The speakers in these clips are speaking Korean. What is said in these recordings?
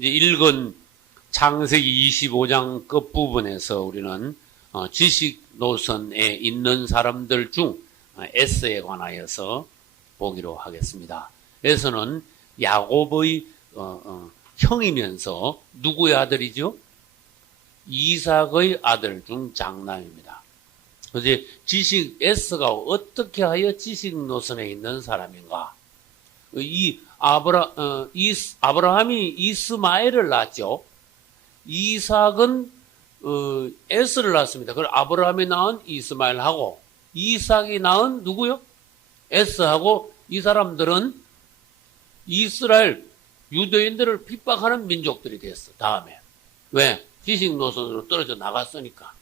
이제 읽은 창세기 25장 끝부분에서 우리는 지식 노선에 있는 사람들 중 에서에 관하여서 보기로 하겠습니다. 에서는 야곱의 형이면서 누구의 아들이죠? 이삭의 아들 중 장남입니다. 그래서 지식 에서가 어떻게 하여 지식 노선에 있는 사람인가? 아브라함이 이스마엘을 낳았죠. 이삭은 에서를 낳았습니다. 그럼 아브라함이 낳은 이스마엘하고 이삭이 낳은 누구요? 에서하고 이 사람들은 이스라엘 유대인들을 핍박하는 민족들이 됐어. 다음에 왜? 지식 노선으로 떨어져 나갔으니까.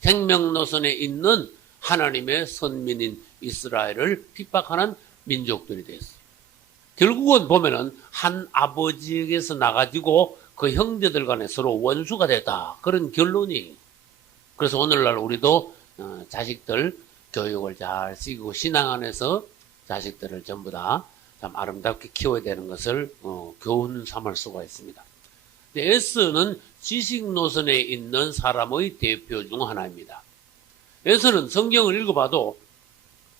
생명 노선에 있는 하나님의 선민인 이스라엘을 핍박하는 민족들이 됐어요. 결국은 보면은 한 아버지에게서 나가지고 그 형제들 간에 서로 원수가 됐다. 그런 결론이. 그래서 오늘날 우리도 자식들 교육을 잘 시키고 신앙 안에서 자식들을 전부 다 참 아름답게 키워야 되는 것을 교훈 삼을 수가 있습니다. 에서는 지식 노선에 있는 사람의 대표 중 하나입니다. 에서는 성경을 읽어봐도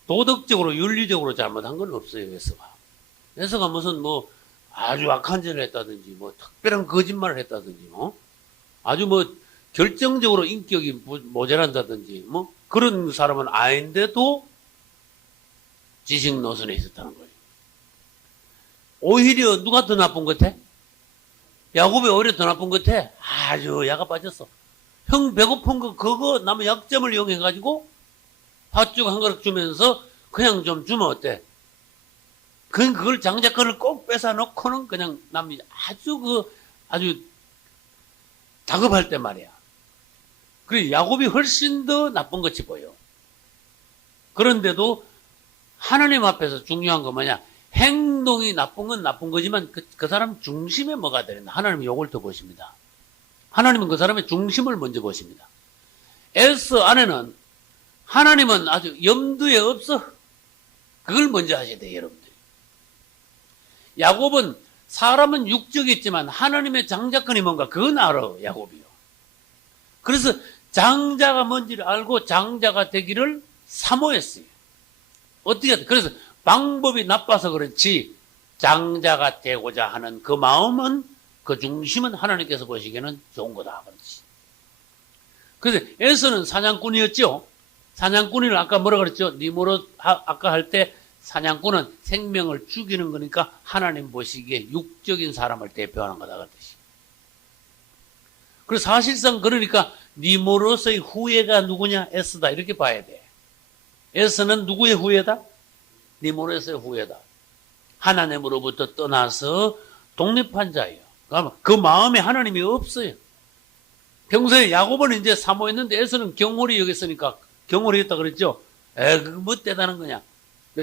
도덕적으로 윤리적으로 잘못한 건 없어요. 에서가 무슨 아주 악한 짓을 했다든지 특별한 거짓말을 했다든지 아주 결정적으로 인격이 모자란다든지 그런 사람은 아닌데도 지식 노선에 있었다는 거예요. 오히려 누가 더 나쁜 것 같아? 야곱이 오히려 더 나쁜 것 같아? 아주 야가 빠졌어. 형 배고픈 거 그거 남의 약점을 이용해가지고 팥죽 한 그릇 주면서 그냥 좀 주면 어때? 그걸 장자권을 꼭 뺏어 놓고는 그냥 남이 아주 다급할 때 말이야. 그래 야곱이 훨씬 더 나쁜 것이 보여. 그런데도 하나님 앞에서 중요한 건 뭐냐? 행동이 나쁜 건 나쁜 거지만 그 사람 중심에 뭐가 되는가? 하나님은 요걸 더 보십니다. 하나님은 그 사람의 중심을 먼저 보십니다. 에서 안에는 하나님은 아주 염두에 없어. 그걸 먼저 하셔야 돼요, 여러분들. 야곱은 사람은 육적이지만 하나님의 장자권이 뭔가 그건 알아, 야곱이요. 그래서 장자가 뭔지를 알고 장자가 되기를 사모했어요. 어떻게 하든 그래서 방법이 나빠서 그렇지 장자가 되고자 하는 그 마음은 그 중심은 하나님께서 보시기에는 좋은 거다. 그렇지. 그래서 에서는 사냥꾼이었죠. 사냥꾼을 아까 뭐라 그랬죠? 니모롯 아까 할 때 사냥꾼은 생명을 죽이는 거니까 하나님 보시기에 육적인 사람을 대표하는 거다. 그랬듯이. 그래서 사실상 그러니까 니모롯의 후예가 누구냐? 에서다. 이렇게 봐야 돼. 에서는 누구의 후예다? 니모롯의 후예다. 하나님으로부터 떠나서 독립한 자예요. 그 마음에 하나님이 없어요. 평소에 야곱은 이제 사모했는데 에서는 경홀히 여겼으니까 경홀히 했다 그랬죠. 그거 뭐 대단한 거냐.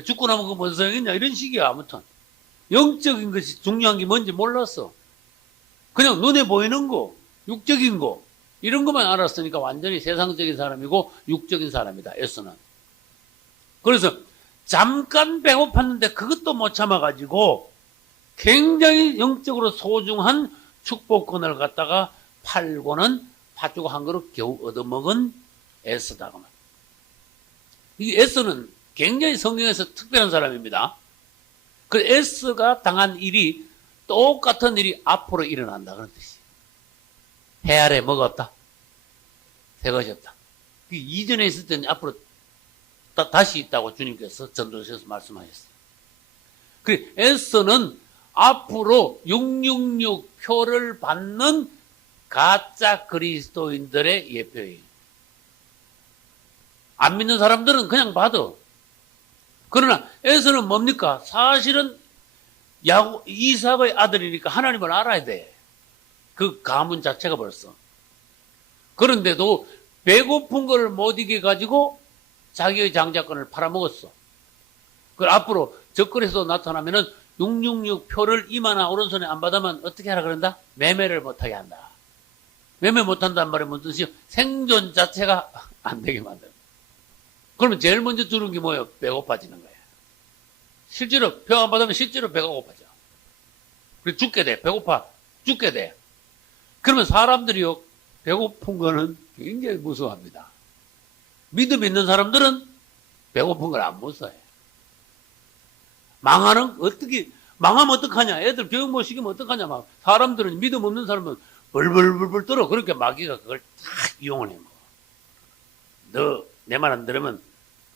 죽고 나면 그거 뭔 소용이냐. 이런 식이야. 아무튼 영적인 것이 중요한 게 뭔지 몰랐어. 그냥 눈에 보이는 거, 육적인 거 이런 것만 알았으니까 완전히 세상적인 사람이고 육적인 사람이다. 에서는. 그래서 잠깐 배고팠는데 그것도 못 참아가지고 굉장히 영적으로 소중한 축복권을 갖다가 팔고는 팥죽 한 그릇 겨우 얻어먹은 에서다. 이 에서는 굉장히 성경에서 특별한 사람입니다. 그 에서가 당한 일이 똑같은 일이 앞으로 일어난다. 그런 뜻이에요. 해 아래 뭐가 없다? 새 것이 없다. 이전에 있을 때는 앞으로 다시 있다고 주님께서 전도서에서 말씀하셨어요. 그 에서는 앞으로 666 표를 받는 가짜 그리스도인들의 예표예요. 안 믿는 사람들은 그냥 받아. 그러나 에서는 뭡니까? 사실은 이삭의 아들이니까 하나님을 알아야 돼. 그 가문 자체가 벌써. 그런데도 배고픈 걸 못 이겨가지고 자기의 장자권을 팔아먹었어. 그 앞으로 적그리스도 나타나면은 666 표를 이마나 오른손에 안 받으면 어떻게 하라 그런다? 매매를 못하게 한다. 매매 못한다는 말이 무슨 뜻이요? 생존 자체가 안 되게 만든다. 그러면 제일 먼저 주는 게 뭐예요? 배고파지는 거예요. 실제로 표 안 받으면 실제로 배가 고파져. 그래서 죽게 돼. 배고파. 죽게 돼. 그러면 사람들이요, 배고픈 거는 굉장히 무서워합니다. 믿음 있는 사람들은 배고픈 걸 안 무서워해. 망하면 어떡하냐? 애들 교육 못 시키면 어떡하냐? 막 사람들은, 믿음 없는 사람은 벌벌벌벌 떨어. 그렇게 마귀가 그걸 딱 이용을 해. 너 내 말 안 들으면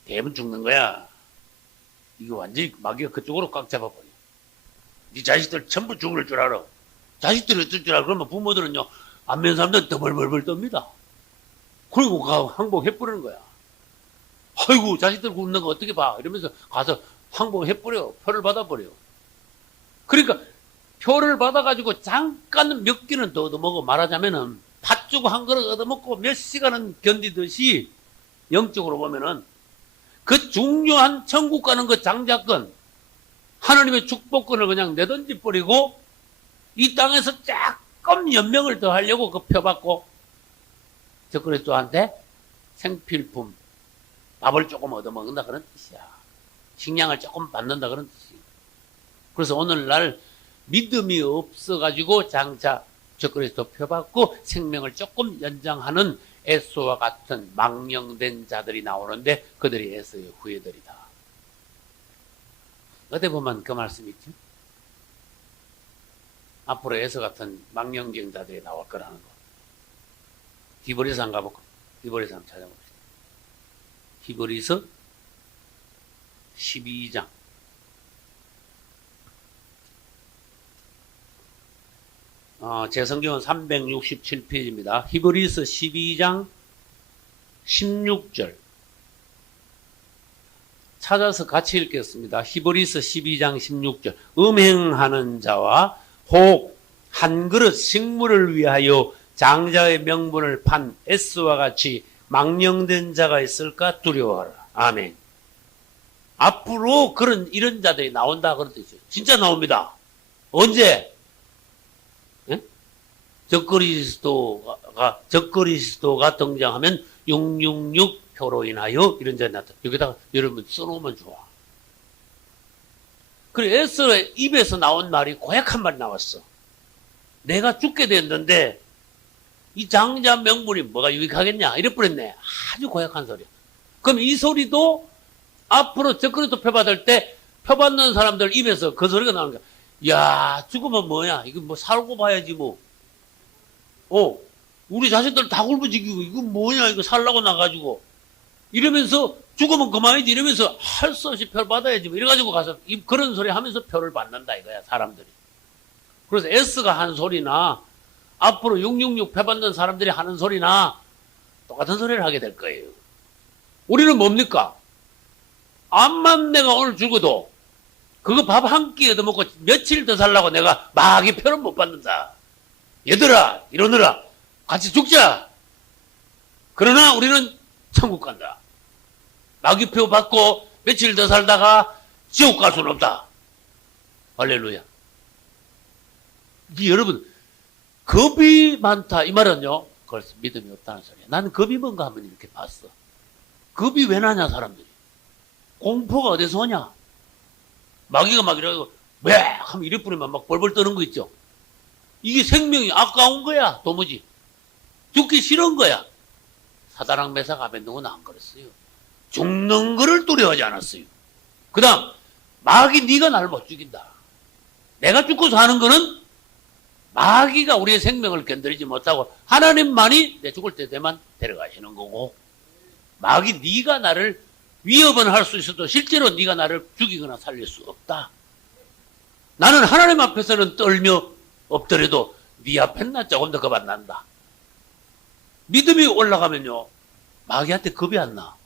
대부분 죽는 거야. 이거 완전히 마귀가 그쪽으로 꽉 잡아버려. 네 자식들 전부 죽을 줄 알아. 자식들이 어쩔 줄 알아. 그러면 부모들은요, 안 믿는 사람들은 더 벌벌벌 떱니다. 그리고 항복해버리는 거야. 아이고, 자식들 굶는 거 어떻게 봐? 이러면서 가서 항복해버려. 표를 받아버려. 그러니까 표를 받아가지고 잠깐 몇 끼는 더 얻어먹어. 말하자면은 팥 주고 한 그릇 얻어먹고 몇 시간은 견디듯이 영적으로 보면은 그 중요한 천국 가는 그 장자권, 하나님의 축복권을 그냥 내던지 버리고 이 땅에서 조금 연명을 더 하려고 그 표 받고 저 그리스도한테 생필품, 밥을 조금 얻어먹는다 그런 뜻이야. 식량을 조금 받는다 그런 뜻이야. 그래서 오늘날 믿음이 없어가지고 장차 저 그리스도 표 받고 생명을 조금 연장하는 에스와 같은 망령된 자들이 나오는데 그들이 에스의 후예들이다. 어디 보면 그 말씀이 있죠. 앞으로 에스 같은 망령된 자들이 나올 거라는 거. 히브리서 한번 가볼까? 히브리서 한번 찾아봅시다. 히브리서 12장. 제 성경은 367페이지입니다. 히브리서 12장 16절. 찾아서 같이 읽겠습니다. 히브리서 12장 16절. 음행하는 자와 혹 한 그릇 식물을 위하여 장자의 명분을 판 에스와 같이 망령된 자가 있을까 두려워하라. 아멘. 앞으로 이런 자들이 나온다 그런 뜻이죠. 진짜 나옵니다. 언제? 적그리스도가 등장하면 666 표로 인하여 이런 자가 나타나. 여기다가 여러분 써놓으면 좋아. 그래, 에스의 입에서 나온 말이 고약한 말이 나왔어. 내가 죽게 됐는데 이 장자 명분이 뭐가 유익하겠냐 이래 버렸네. 아주 고약한 소리야. 그럼 이 소리도 앞으로 적그리스도 표 받을 때 표 받는 사람들 입에서 그 소리가 나오는 거야. 야, 죽으면 뭐야? 이거 뭐 살고 봐야지 뭐. 우리 자식들 다 굶어지기고, 이거 뭐냐, 이거 살라고 나가지고. 이러면서, 죽으면 그만이지, 이러면서 할 수 없이 표를 받아야지, 뭐 이래가지고 가서 그런 소리 하면서 표를 받는다, 이거야, 사람들이. 그래서 S가 한 소리나, 앞으로 666 표 받는 사람들이 하는 소리나, 똑같은 소리를 하게 될 거예요. 우리는 뭡니까? 암만 내가 오늘 죽어도, 그거 밥 한 끼 얻어먹고 며칠 더 살라고 내가 마귀 표를 못 받는다. 얘들아, 이러느라 같이 죽자. 그러나 우리는 천국 간다. 마귀표 받고 며칠 더 살다가 지옥 갈 수는 없다. 할렐루야. 여러분, 겁이 많다 이 말은요, 그걸 믿음이 없다는 소리야. 나는 겁이 뭔가 하면 이렇게 봤어. 겁이 왜 나냐 사람들이. 공포가 어디서 오냐. 마귀가 막 이러고 왜 하면 이래 뿌리면 막 벌벌 떠는 거 있죠. 이게 생명이 아까운 거야, 도무지. 죽기 싫은 거야. 사다랑 메사가 아벤노고는 안 그랬어요. 죽는 거를 두려워하지 않았어요. 그 다음, 마귀 네가 나를 못 죽인다. 내가 죽고 사는 거는 마귀가 우리의 생명을 건드리지 못하고 하나님만이 내 죽을 때 되만 데려가시는 거고, 마귀 네가 나를 위협은 할 수 있어도 실제로 네가 나를 죽이거나 살릴 수 없다. 나는 하나님 앞에서는 떨며 없더라도 네 앞엔 나 조금 더 겁 안 난다. 믿음이 올라가면요, 마귀한테 겁이 안 나.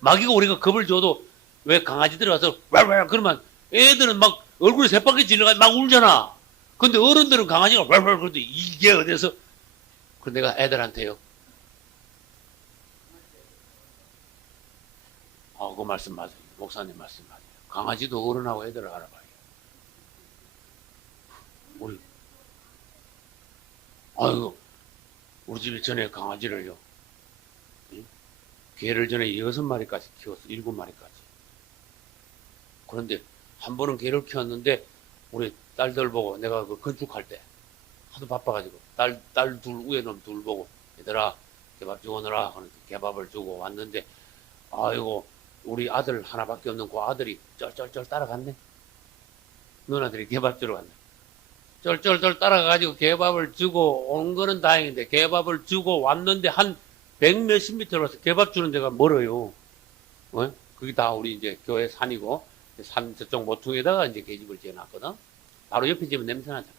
마귀가 우리가 겁을 줘도 왜 강아지들이 와서 왈왈 그러면 애들은 막 얼굴에 새바퀴 질러가지고 막 울잖아. 근데 어른들은 강아지가 왈왈 그러는데 이게 어디서. 그 내가 애들한테요, 그 말씀 맞아요. 목사님 말씀 맞아요. 강아지도 어른하고 애들을 알아봐요. 우리 집에 전에 강아지를요, 개를 전에 6마리까지 키웠어. 7마리까지. 그런데 한 번은 개를 키웠는데 우리 딸들 보고 내가 그 건축할 때 하도 바빠가지고 딸 둘 위에 놈 둘 보고 얘들아 개밥 주워넣어라 하는 개밥을 주고 왔는데 아이고 우리 아들 하나밖에 없는 그 아들이 쩔쩔쩔 따라갔네. 누나들이 개밥 주러 갔네. 쩔쩔쩔 따라가가지고 개밥을 주고 온 거는 다행인데 개밥을 주고 왔는데 한 100몇십 미터로 와서 개밥 주는 데가 멀어요. 어? 그게 다 우리 이제 교회 산이고 산 저쪽 모퉁이에다가 이제 계집을 지어놨거든. 바로 옆에 집은 냄새나잖아.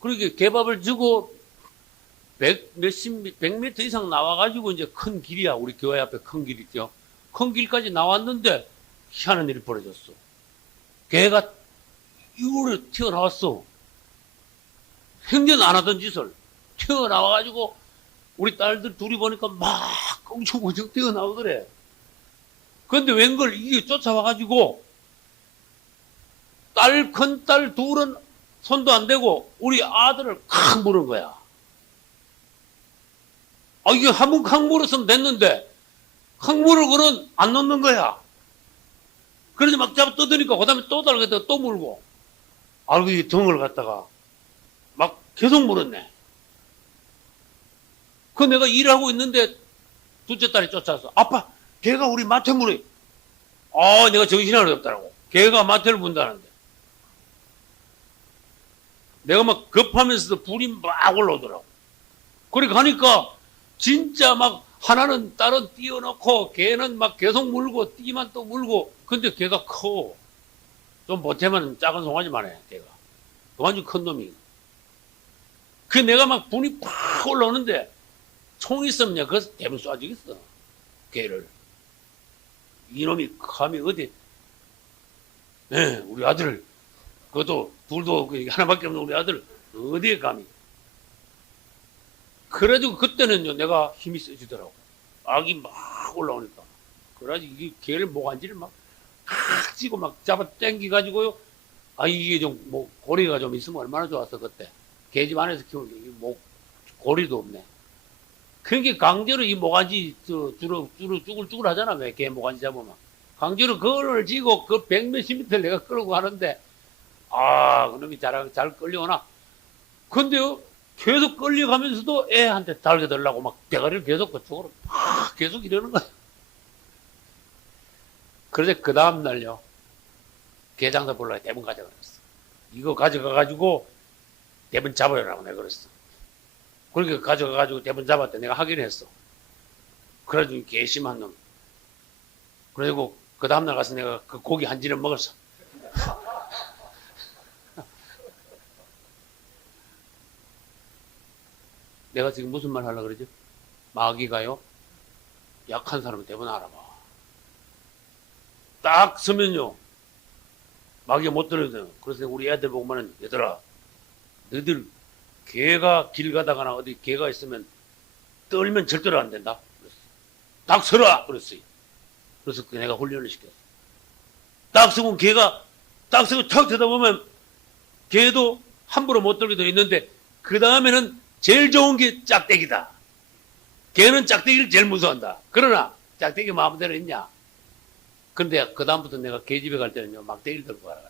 그러니까 개밥을 주고 100m 이상 나와가지고 이제 큰 길이야. 우리 교회 앞에 큰 길 있죠. 큰 길까지 나왔는데 희한한 일이 벌어졌어. 개가 이후로 튀어나왔어. 행전 안 하던 짓을 튀어나와가지고 우리 딸들 둘이 보니까 막 껑충껑충 튀어나오더래. 근데 웬걸 이게 쫓아와가지고 큰 딸 둘은 손도 안 대고 우리 아들을 칵 물은 거야. 아, 이게 한번 칵 물었으면 됐는데 칵 물을 그는 안 놓는 거야. 그래서 막 잡아 뜯으니까 그 다음에 또 달겠다 또 물고. 알고 이 등을 갖다가 막 계속 물었네. 그 내가 일하고 있는데 둘째 딸이 쫓아와서 아빠 걔가 우리 마태 물어. 아 내가 정신이 하나도 없더라고. 걔가 마태를 문다는데. 내가 막 급하면서도 불이 막 올라오더라고. 그래 가니까 진짜 막 하나는 딸은 띄워놓고 걔는 막 계속 물고 띠만 또 물고. 근데 걔가 커. 좀 못하면 작은 송아지만 해 걔가. 완전 큰 놈이. 그 내가 막 분이 팍 올라오는데 총 있으면 그래서 대문 쏴주겠어 걔를. 이놈이 감히 어디 우리 아들 그것도 둘도 하나밖에 없는 우리 아들 어디에 감히. 그래가지고 그때는요 내가 힘이 세지더라고. 악이 막 올라오니까. 그래가지고 이 개를 모간지를 막 찌고 막 잡아 당기가지고요. 아 이게 좀 뭐 고리가 좀 있으면 얼마나 좋았어 그때. 개집 안에서 키우는 게 뭐 고리도 없네. 그러니까 강제로 이 모간지 쭈글쭈글 하잖아. 왜 개 모간지 잡으면 강제로 그걸 지고 그 100몇십 미터를 내가 끌고 가는데 아 그놈이 잘 끌려오나. 근데요 계속 끌려가면서도 애한테 달겨들라고 막 대가리를 계속 그쪽으로 막 계속 이러는 거야. 그래서 그 다음날요 개장사 보려고 대문 가져가 그랬어. 이거 가져가가지고 대문 잡아요라고 내가 그랬어. 그러니까 가져가가지고 대문 잡았대. 내가 확인했어. 그래가지고 개심한 놈. 그리고 그 다음날 가서 내가 그 고기 한 지를 먹었어. 내가 지금 무슨 말 하려고 그러죠? 마귀가요 약한 사람은 대부분 알아봐. 딱 서면요 마귀가 못 들어요. 그래서 우리 애들 보면은 얘들아 너희들 개가 길 가다가나 어디 개가 있으면 떨면 절대로 안 된다. 그랬어. 딱 서라 그랬어요. 그래서 내가 훈련을 시켰어. 딱 서면 개가 딱 서고 탁 쳐다보면 개도 함부로 못 들게 돼 있는데 그 다음에는 제일 좋은 게 짝대기다. 개는 짝대기를 제일 무서워한다. 그러나 짝대기 마음대로 있냐? 근데 그 다음부터 내가 개집에 갈 때는요 막대기를 들고 가라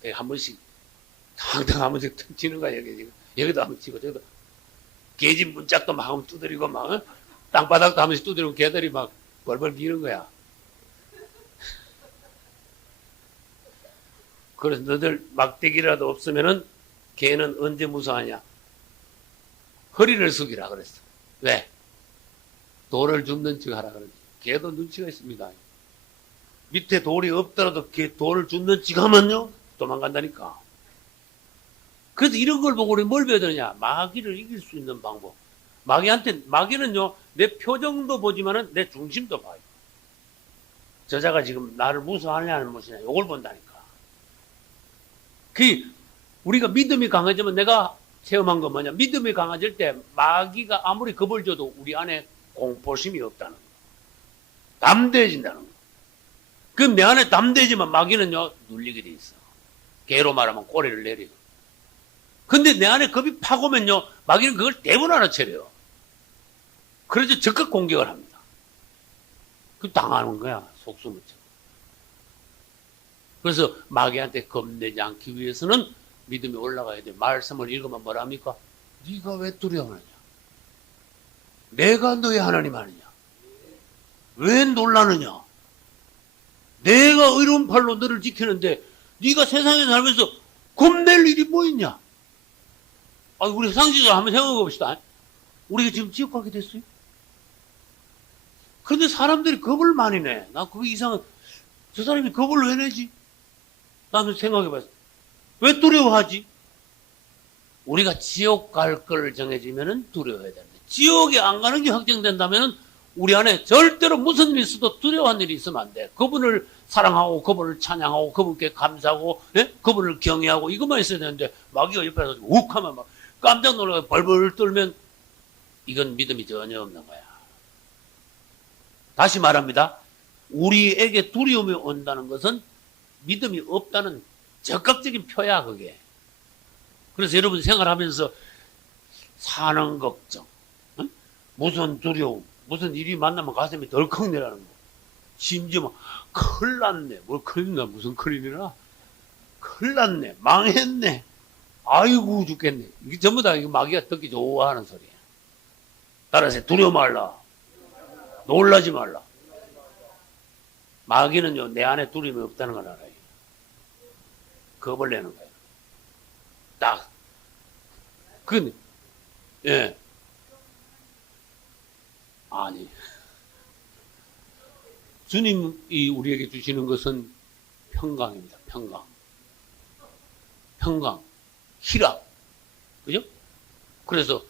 그래. 한 번씩 당당 한 번씩 툭 치는 거야 여기 지금. 여기도 한 번 치고 저기도 개집 문짝도 막 한번 두드리고 막 땅바닥도 한 번씩 두드리고 개들이 막 벌벌 기는 거야. 그래서 너들 막대기라도 없으면은 개는 언제 무서워하냐? 허리를 숙이라 그랬어. 왜? 돌을 줍는 척 하라 그러지. 개도 눈치가 있습니다. 밑에 돌이 없더라도 개 돌을 줍는 척 하면요 도망간다니까. 그래서 이런 걸 보고 우리 뭘 배워야 되느냐? 마귀를 이길 수 있는 방법. 마귀는요 내 표정도 보지만은 내 중심도 봐요. 저자가 지금 나를 무서워하느냐는 무엇이냐 이걸 본다니까. 우리가 믿음이 강해지면 내가 체험한 건 뭐냐? 믿음이 강해질 때 마귀가 아무리 겁을 줘도 우리 안에 공포심이 없다는 거. 담대해진다는 거. 그럼 내 안에 담대해지면 마귀는요 눌리게 돼 있어. 개로 말하면 꼬리를 내려. 근데 내 안에 겁이 팍 오면요 마귀는 그걸 대부분 알아채려요. 그래서 적극 공격을 합니다. 그 당하는 거야 속수무책. 그래서 마귀한테 겁내지 않기 위해서는 믿음이 올라가야 돼. 말씀을 읽으면 뭐랍니까? 네가 왜 두려워하느냐? 내가 너의 하나님 아니냐? 왜 놀라느냐? 내가 의로운 팔로 너를 지키는데 네가 세상에 살면서 겁낼 일이 뭐 있냐? 우리 상식적으로 한번 생각해 봅시다. 우리가 지금 지옥 가게 됐어요? 그런데 사람들이 겁을 많이 내. 나 그게 이상한. 저 사람이 겁을 왜 내지? 나는 생각해 봤어. 왜 두려워하지? 우리가 지옥 갈 걸 정해지면 두려워해야 되는데, 지옥에 안 가는 게 확정된다면 우리 안에 절대로 무슨 일이 있어도 두려워한 일이 있으면 안 돼. 그분을 사랑하고, 그분을 찬양하고, 그분께 감사하고, 예? 그분을 경외하고, 이것만 있어야 되는데, 마귀가 옆에서 욱 하면 막 깜짝 놀라고 벌벌 떨면, 이건 믿음이 전혀 없는 거야. 다시 말합니다. 우리에게 두려움이 온다는 것은 믿음이 없다는 적극적인 표야, 그게. 그래서 여러분 생활하면서 사는 걱정, 응? 무슨 두려움, 무슨 일이 만나면 가슴이 덜컥 내라는 거. 심지어 막, 큰일 났네. 뭘 큰일 나, 무슨 큰일이나. 큰일 났네. 망했네. 아이고, 죽겠네. 이게 전부 다 마귀가 듣기 좋아하는 소리야. 따라서 두려워 말라. 놀라지 말라. 마귀는요, 내 안에 두려움이 없다는 걸 알아요. 겁을 내는 거예요. 딱. 예. 아니. 주님이 우리에게 주시는 것은 평강입니다. 평강. 평강. 희락. 그죠? 그래서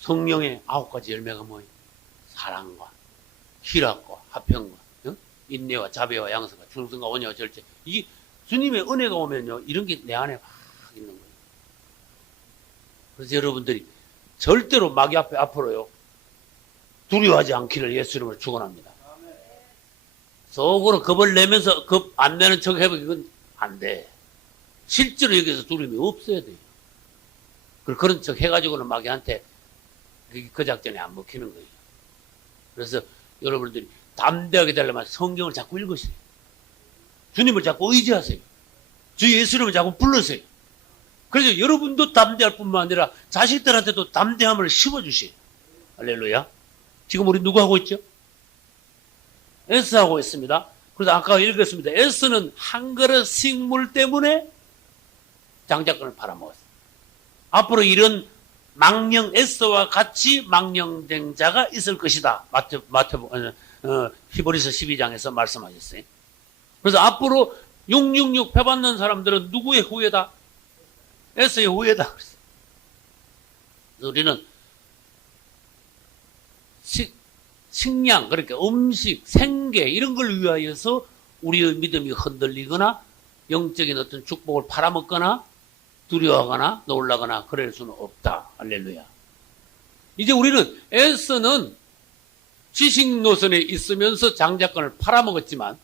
성령의 9가지 열매가 뭐예요? 사랑과, 희락과, 화평과, 인내와 자비와 양선과, 충성과, 온유와 절제. 이 주님의 은혜가 오면요, 이런 게 내 안에 막 있는 거예요. 그래서 여러분들이 절대로 마귀 앞으로요, 두려워하지 않기를 예수 이름으로 축원합니다. 속으로 겁을 내면서 겁 안 내는 척 해보기, 이건 안 돼. 실제로 여기서 두려움이 없어야 돼요. 그런 척 해가지고는 마귀한테 그 작전이 안 먹히는 거예요. 그래서 여러분들이 담대하게 되려면 성경을 자꾸 읽으세요. 주님을 자꾸 의지하세요. 주 예수 이름을 자꾸 불러세요. 그래서 여러분도 담대할 뿐만 아니라 자식들한테도 담대함을 심어주세요. 할렐루야. 지금 우리 누구 하고 있죠? 에스 하고 있습니다. 그래서 아까 읽었습니다. 에스는 한 그릇 식물 때문에 장자권을 팔아먹었어요. 앞으로 이런 망령 에스와 같이 망령된 자가 있을 것이다. 히브리서 12장에서 말씀하셨어요. 그래서 앞으로 666 배받는 사람들은 누구의 후예다? 에스의 후예다. 그래서 우리는 식량, 그러니까 음식, 생계 이런 걸 위하여서 우리의 믿음이 흔들리거나 영적인 어떤 축복을 팔아먹거나 두려워하거나 놀라거나 그럴 수는 없다. 할렐루야. 이제 우리는 에스는 지식 노선에 있으면서 장자권을 팔아먹었지만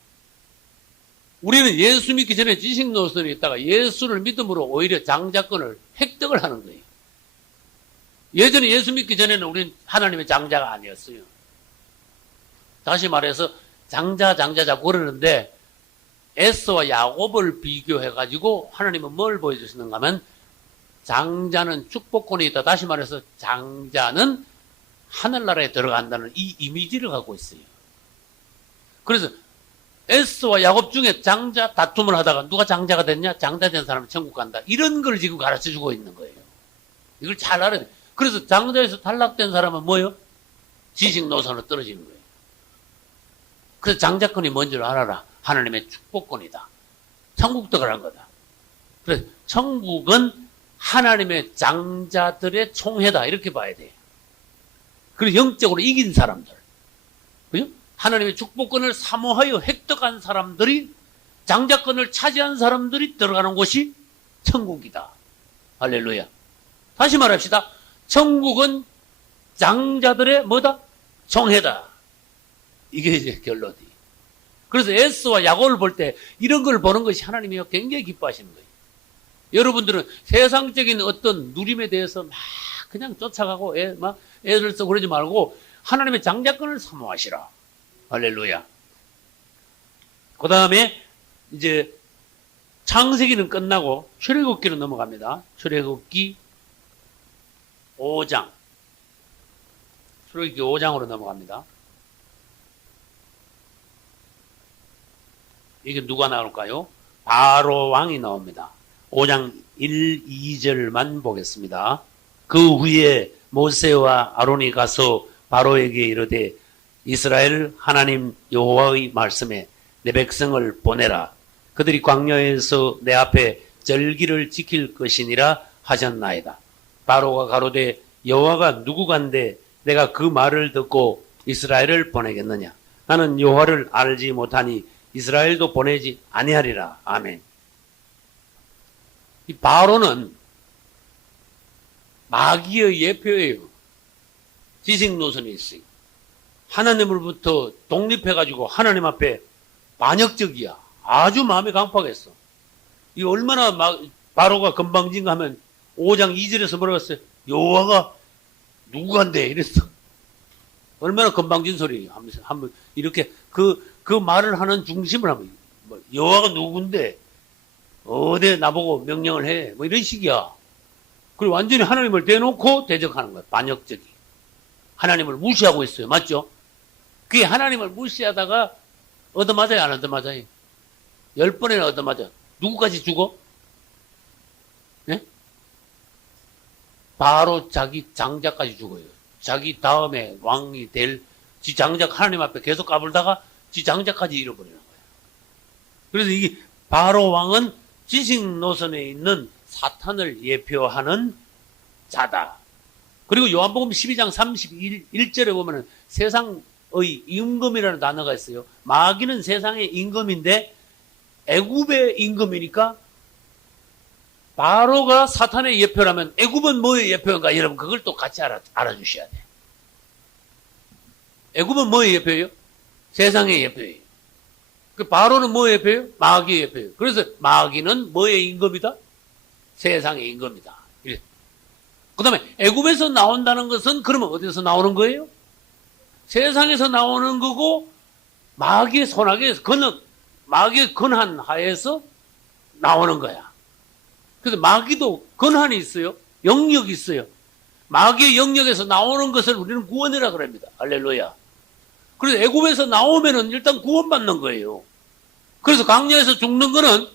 우리는 예수 믿기 전에 지식 노선에 있다가 예수를 믿음으로 오히려 장자권을 획득을 하는 거예요. 예전에 예수 믿기 전에는 우리는 하나님의 장자가 아니었어요. 다시 말해서 장자 자꾸 그러는데 에스와 야곱을 비교해가지고 하나님은 뭘 보여주시는가 하면 장자는 축복권이 있다. 다시 말해서 장자는 하늘나라에 들어간다는 이 이미지를 갖고 있어요. 그래서 에스와 야곱 중에 장자 다툼을 하다가 누가 장자가 됐냐? 장자된 사람은 천국 간다. 이런 걸 지금 가르쳐주고 있는 거예요. 이걸 잘 알아야 돼. 그래서 장자에서 탈락된 사람은 뭐예요? 지식 노선으로 떨어지는 거예요. 그래서 장자권이 뭔지를 알아라. 하나님의 축복권이다. 천국 들어가는 거다. 그래서 천국은 하나님의 장자들의 총회다. 이렇게 봐야 돼요. 그리고 영적으로 이긴 사람들. 그죠? 하나님의 축복권을 사모하여 획득한 사람들이 장자권을 차지한 사람들이 들어가는 곳이 천국이다. 할렐루야. 다시 말합시다. 천국은 장자들의 뭐다? 총회다. 이게 이제 결론이. 그래서 에스와 야곱을 볼 때 이런 걸 보는 것이 하나님이 굉장히 기뻐하시는 거예요. 여러분들은 세상적인 어떤 누림에 대해서 막 그냥 쫓아가고 애를 쓰고 그러지 말고 하나님의 장자권을 사모하시라. 할렐루야. 그 다음에 이제 창세기는 끝나고 출애굽기로 넘어갑니다. 출애굽기 5장. 출애굽기 5장으로 넘어갑니다. 이게 누가 나올까요? 바로 왕이 나옵니다. 5장 1, 2절만 보겠습니다. 그 후에 모세와 아론이 가서 바로에게 이르되 이스라엘 하나님 여호와의 말씀에 내 백성을 보내라. 그들이 광야에서 내 앞에 절기를 지킬 것이니라 하셨나이다. 바로가 가로되 여호와가 누구간데 내가 그 말을 듣고 이스라엘을 보내겠느냐. 나는 여호와를 알지 못하니 이스라엘도 보내지 아니하리라. 아멘. 이 바로는 마귀의 예표예요. 지식 노선에 있어요. 하나님으로부터 독립해가지고 하나님 앞에 반역적이야. 아주 마음이 강팍했어. 이 얼마나 바로가 건방진가 하면 5장 2절에서 뭐라고 했어요? 여호와가 누구간데 이랬어. 얼마나 건방진 소리예요. 한번 이렇게 그 말을 하는 중심을 한번 여호와가 누군데 어디 나보고 명령을 해. 뭐 이런 식이야. 그리고 완전히 하나님을 대놓고 대적하는 거야. 반역적이. 하나님을 무시하고 있어요. 맞죠? 그게 하나님을 무시하다가 얻어맞아요? 안 얻어맞아요? 10번이나 얻어맞아. 누구까지 죽어? 예? 바로 자기 장자까지 죽어요. 자기 다음에 왕이 될 지 장작 하나님 앞에 계속 까불다가 지 장자까지 잃어버리는 거예요. 그래서 이게 바로 왕은 지식 노선에 있는 사탄을 예표하는 자다. 그리고 요한복음 12장 31절에 보면은 세상의 임금이라는 단어가 있어요. 마귀는 세상의 임금인데 애굽의 임금이니까 바로가 사탄의 예표라면 애굽은 뭐의 예표인가? 여러분 그걸 또 같이 알아주셔야 돼. 애굽은 뭐의 예표예요? 세상의 예표예요. 그 바로는 뭐의 예표예요? 마귀의 예표예요. 그래서 마귀는 뭐의 임금이다? 세상의 임금이다. 그 다음에 애굽에서 나온다는 것은 그러면 어디서 나오는 거예요? 세상에서 나오는 거고 마귀의 손아귀에서 마귀의 권한 하에서 나오는 거야. 그래서 마귀도 권한이 있어요. 영역이 있어요. 마귀의 영역에서 나오는 것을 우리는 구원이라 그럽니다. 할렐루야. 그래서 애굽에서 나오면은 일단 구원받는 거예요. 그래서 광야에서 죽는 거는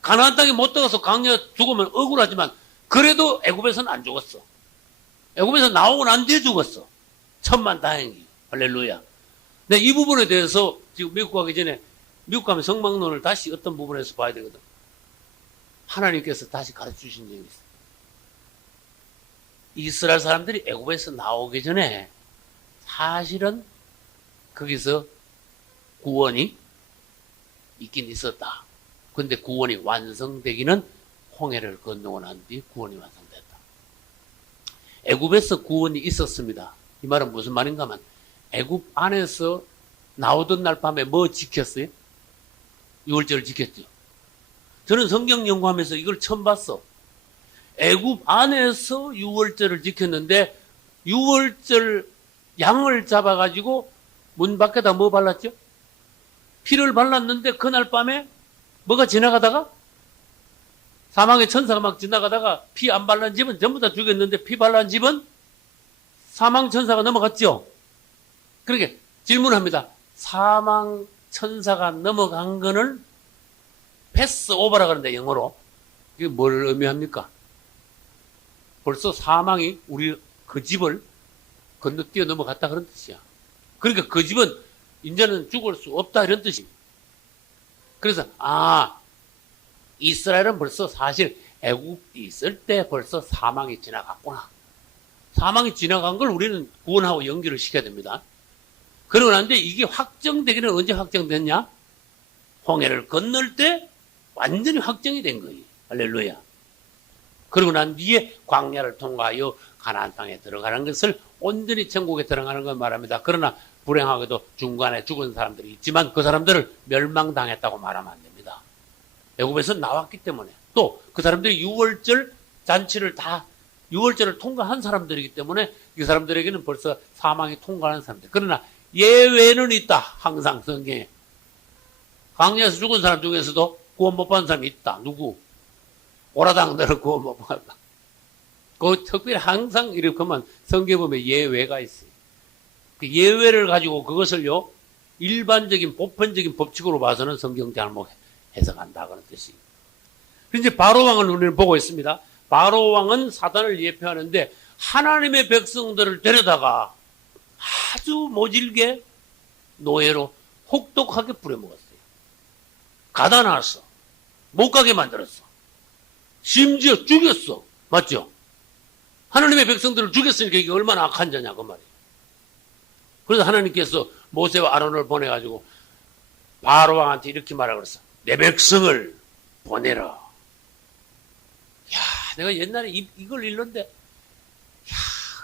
가나안 땅에 못 들어가서 광야 죽으면 억울하지만 그래도 애굽에서는 안 죽었어. 애굽에서 나오고 난 뒤에 죽었어. 천만 다행히. 할렐루야. 네, 이 부분에 대해서 지금 미국 가기 전에 미국 가면 성막론을 다시 어떤 부분에서 봐야 되거든. 하나님께서 다시 가르쳐 주신 적이 있어. 이스라엘 사람들이 애굽에서 나오기 전에 사실은 거기서 구원이 있긴 있었다. 근데 구원이 완성되기는 홍해를 건너고 난 뒤 구원이 완성됐다. 애굽에서 구원이 있었습니다. 이 말은 무슨 말인가 하면 애굽 안에서 나오던 날 밤에 뭐 지켰어요? 유월절을 지켰죠. 저는 성경 연구하면서 이걸 처음 봤어. 애굽 안에서 유월절을 지켰는데 유월절 양을 잡아가지고 문 밖에다 뭐 발랐죠? 피를 발랐는데 그날 밤에 뭐가 지나가다가 사망의 천사가 막 지나가다가 피 안 발란 집은 전부 다 죽였는데 피 발란 집은 사망 천사가 넘어갔죠. 그렇게 질문합니다. 사망 천사가 넘어간 거는 패스 오버라 그러는데 영어로 이게 뭘 의미합니까? 벌써 사망이 우리 그 집을 건너뛰어 넘어갔다 그런 뜻이야. 그러니까 그 집은 이제는 죽을 수 없다 이런 뜻입니다. 그래서 이스라엘은 벌써 사실 애굽이 있을 때 벌써 사망이 지나갔구나. 사망이 지나간 걸 우리는 구원하고 연결을 시켜야 됩니다. 그러고 난데 이게 확정되기는 언제 확정됐냐? 홍해를 건널 때 완전히 확정이 된 거예요. 할렐루야. 그러고 난 뒤에 광야를 통과하여 가나안 땅에 들어가는 것을 온전히 천국에 들어가는 걸 말합니다. 그러나 불행하게도 중간에 죽은 사람들이 있지만 그 사람들을 멸망당했다고 말하면 안 됩니다. 애굽에서 나왔기 때문에 또 그 사람들이 유월절 잔치를 다 유월절을 통과한 사람들이기 때문에 이 사람들에게는 벌써 사망이 통과한 사람들. 그러나 예외는 있다. 항상 성경에. 광야에서 죽은 사람 중에서도 구원 못 받은 사람이 있다. 누구? 오라당들은 구원 못 받았다. 그 특별히 항상 이렇게만 성경에 보면 예외가 있어요. 그 예외를 가지고 그것을요, 일반적인 보편적인 법칙으로 봐서는 성경 잘못 해석한다. 그런 뜻이. 이제 바로왕을 우리는 보고 있습니다. 바로왕은 사단을 예표하는데 하나님의 백성들을 데려다가 아주 모질게 노예로 혹독하게 부려먹었어요. 가다 놨어. 못 가게 만들었어. 심지어 죽였어. 맞죠? 하나님의 백성들을 죽였으니까 이게 얼마나 악한 자냐 그 말이에요. 그래서 하나님께서 모세와 아론을 보내가지고 바로왕한테 이렇게 말하고 그랬어. 내 백성을 보내라. 야, 내가 옛날에 이걸 읽는데 야,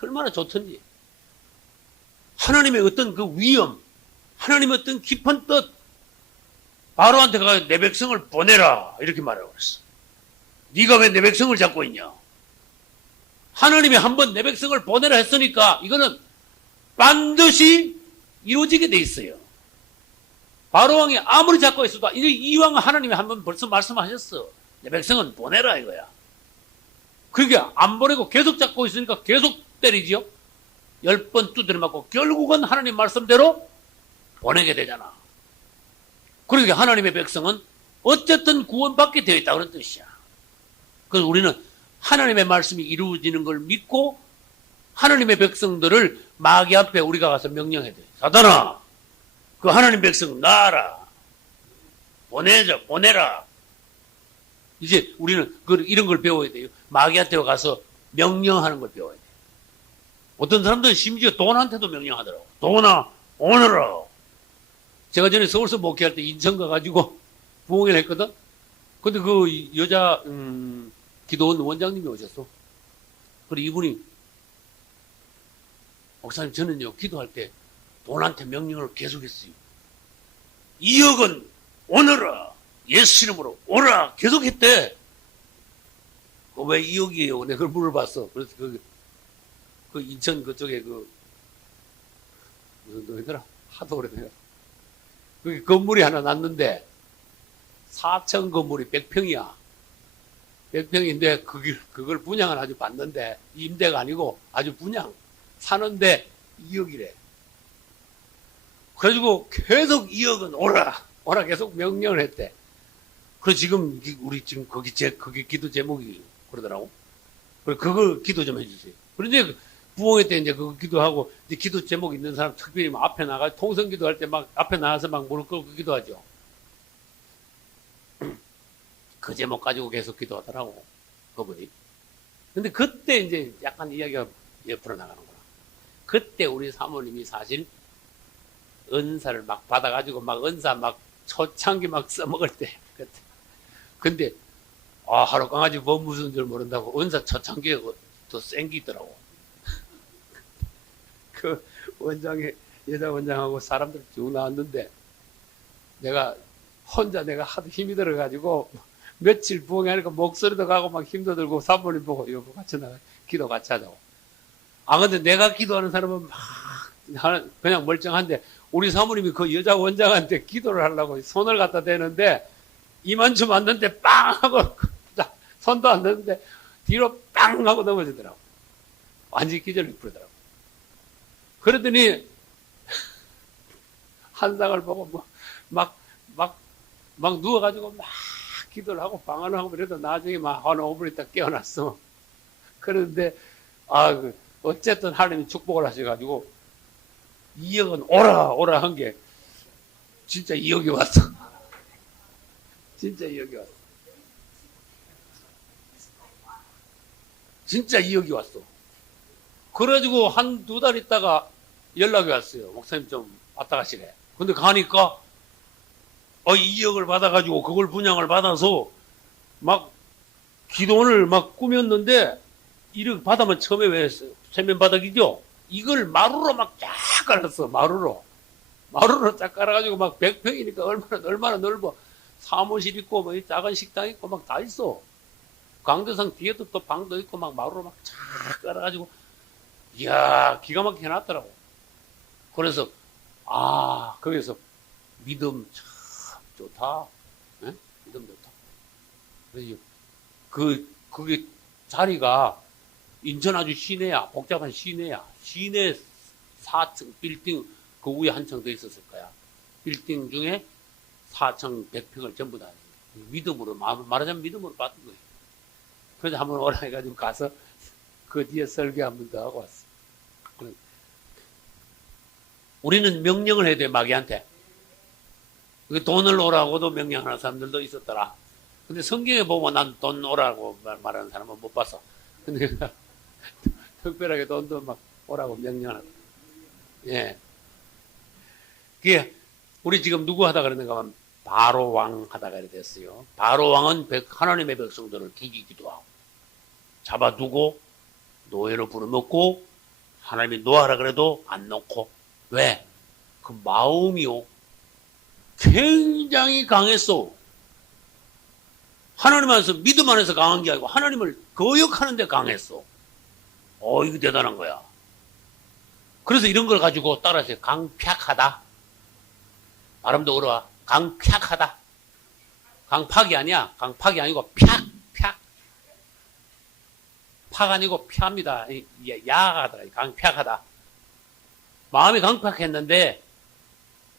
얼마나 좋던지. 하나님의 어떤 그 위엄, 하나님의 어떤 깊은 뜻, 바로한테 가서 내 백성을 보내라 이렇게 말하고 그랬어. 네가 왜 내 백성을 잡고 있냐? 하나님이 한번 내 백성을 보내라 했으니까 이거는 반드시 이루어지게 돼 있어요. 바로왕이 아무리 잡고 있어도 이왕 하나님이 한번 벌써 말씀하셨어. 내 백성은 보내라 이거야. 그게 안 보내고 계속 잡고 있으니까 계속 때리지요. 10번 두드려 맞고 결국은 하나님 말씀대로 보내게 되잖아. 그러니까 하나님의 백성은 어쨌든 구원받게 되어 있다 그런 뜻이야. 그래서 우리는 하나님의 말씀이 이루어지는 걸 믿고 하나님의 백성들을 마귀 앞에 우리가 가서 명령해야 돼. 사단아, 그 하나님 백성 놔라. 보내라. 이제 우리는 이런 걸 배워야 돼요. 마귀한테 가서 명령하는 걸 배워야 돼. 어떤 사람들은 심지어 돈한테도 명령하더라고. 돈아, 오너라. 제가 전에 서울서 목회할 때 인천 가가지고 부흥회를 했거든. 근데 그 여자 기도원 원장님이 오셨어. 그리고 이분이 목사님 저는요 기도할 때 돈한테 명령을 계속했어요. 2억은 오너라. 예수 이름으로 오라. 계속했대. 왜 2억이에요? 내가 그걸 물어봤어. 그래서 그 인천 그쪽에 너희들아 하도 오래돼요. 거기 건물이 하나 났는데 4층 건물이 100평이야. 100평인데 그걸 분양을 아주 받는데 임대가 아니고 아주 분양 사는데 2억이래. 그래가지고 계속 2억은 오라 계속 명령을 했대. 그래서 지금 우리 지금 거기 기도 제목이 그러더라고. 그래 그걸 기도 좀 해주세요. 그런데 부흥회 때 이제 그거 기도하고 이제 기도 제목 있는 사람 특별히 막 앞에 나가 통성 기도할 때 막 앞에 나가서 막 무릎 꿇고 기도하죠. 그 제목 가지고 계속 기도하더라고 그분이. 근데 그때 이제 약간 이야기가 옆으로 나가는구나. 그때 우리 사모님이 사실 은사를 막 받아가지고 막 은사 막 초창기 막 써먹을 때 그때. 근데 하루 강아지 뭐 무슨 줄 모른다고 은사 초창기에 더 센 게 있더라고. 그 여자 원장하고 사람들 쭉 나왔는데 내가 하도 힘이 들어가지고 며칠 부흥하니까 목소리도 가고 막 힘도 들고 사모님 보고 여보 같이 나가 기도 같이 하자고. 근데 내가 기도하는 사람은 막 그냥 멀쩡한데 우리 사모님이 그 여자 원장한테 기도를 하려고 손을 갖다 대는데 이만큼 왔는데 빵 하고 손도 안 대는데 뒤로 빵 하고 넘어지더라고. 완전히 기절을 부르더라고. 그러더니 한상을 보고 막 누워가지고 막 기도를 하고 방언을 하고 그래도 나중에 막 한 5분 있다 깨어났어. 그런데 어쨌든 하나님이 축복을 하셔가지고 2억은 오라 한 게 진짜 2억이 왔어. 진짜 2억이 왔어. 진짜 2억이 왔어. 그래가지고 한 2달 있다가 연락이 왔어요. 목사님 좀 왔다 가시래. 근데 가니까 2억을 받아가지고 그걸 분양을 받아서 막 기도원을 막 꾸몄는데 1억 받으면 처음에 왜 세면바닥이죠? 이걸 마루로 막 쫙 깔았어. 마루로 쫙 깔아가지고 막 100평이니까 얼마나 넓어. 사무실 있고 뭐 작은 식당 있고 막 다 있어. 강대상 뒤에도 또 방도 있고 막 마루로 막 쫙 깔아가지고 이야 기가 막히게 해놨더라고. 그래서 거기서 믿음 참 좋다. 네? 믿음 좋다. 그게 자리가 인천 아주 시내야. 복잡한 시내야. 시내 4층 빌딩 그 위에 한 층 더 있었을 거야. 빌딩 중에 4층 100평을 전부 다 믿음으로, 말하자면 믿음으로 받은 거예요. 그래서 한번 오라 해가지고 가서 그 뒤에 설교 한 번 더 하고 왔어. 우리는 명령을 해야 돼, 마귀한테. 돈을 오라고도 명령하는 사람들도 있었더라. 근데 성경에 보면 난 돈 오라고 말하는 사람은 못 봤어. 근데 특별하게 돈도 막 오라고 명령하는. 예. 그게 우리 지금 누구 하다 그러는가 하면 바로 왕 하다가 이렇게 됐어요. 바로 왕은 하나님의 백성들을 죽이기도 하고 잡아두고 노예로 부려먹고 하나님이 놓아라 그래도 안 놓고. 왜? 그 마음이요 굉장히 강했어. 하나님 안에서 믿음 안에서 강한 게 아니고 하나님을 거역하는 데 강했어. 이거 대단한 거야. 그래서 이런 걸 가지고 따라서 강팍하다. 발음도 어려워. 강팍하다. 강팍이 아니야. 강팍이 아니고 팍. 팍 아니고 펴입니다. 야하더라. 강팍하다. 마음이 강팍했는데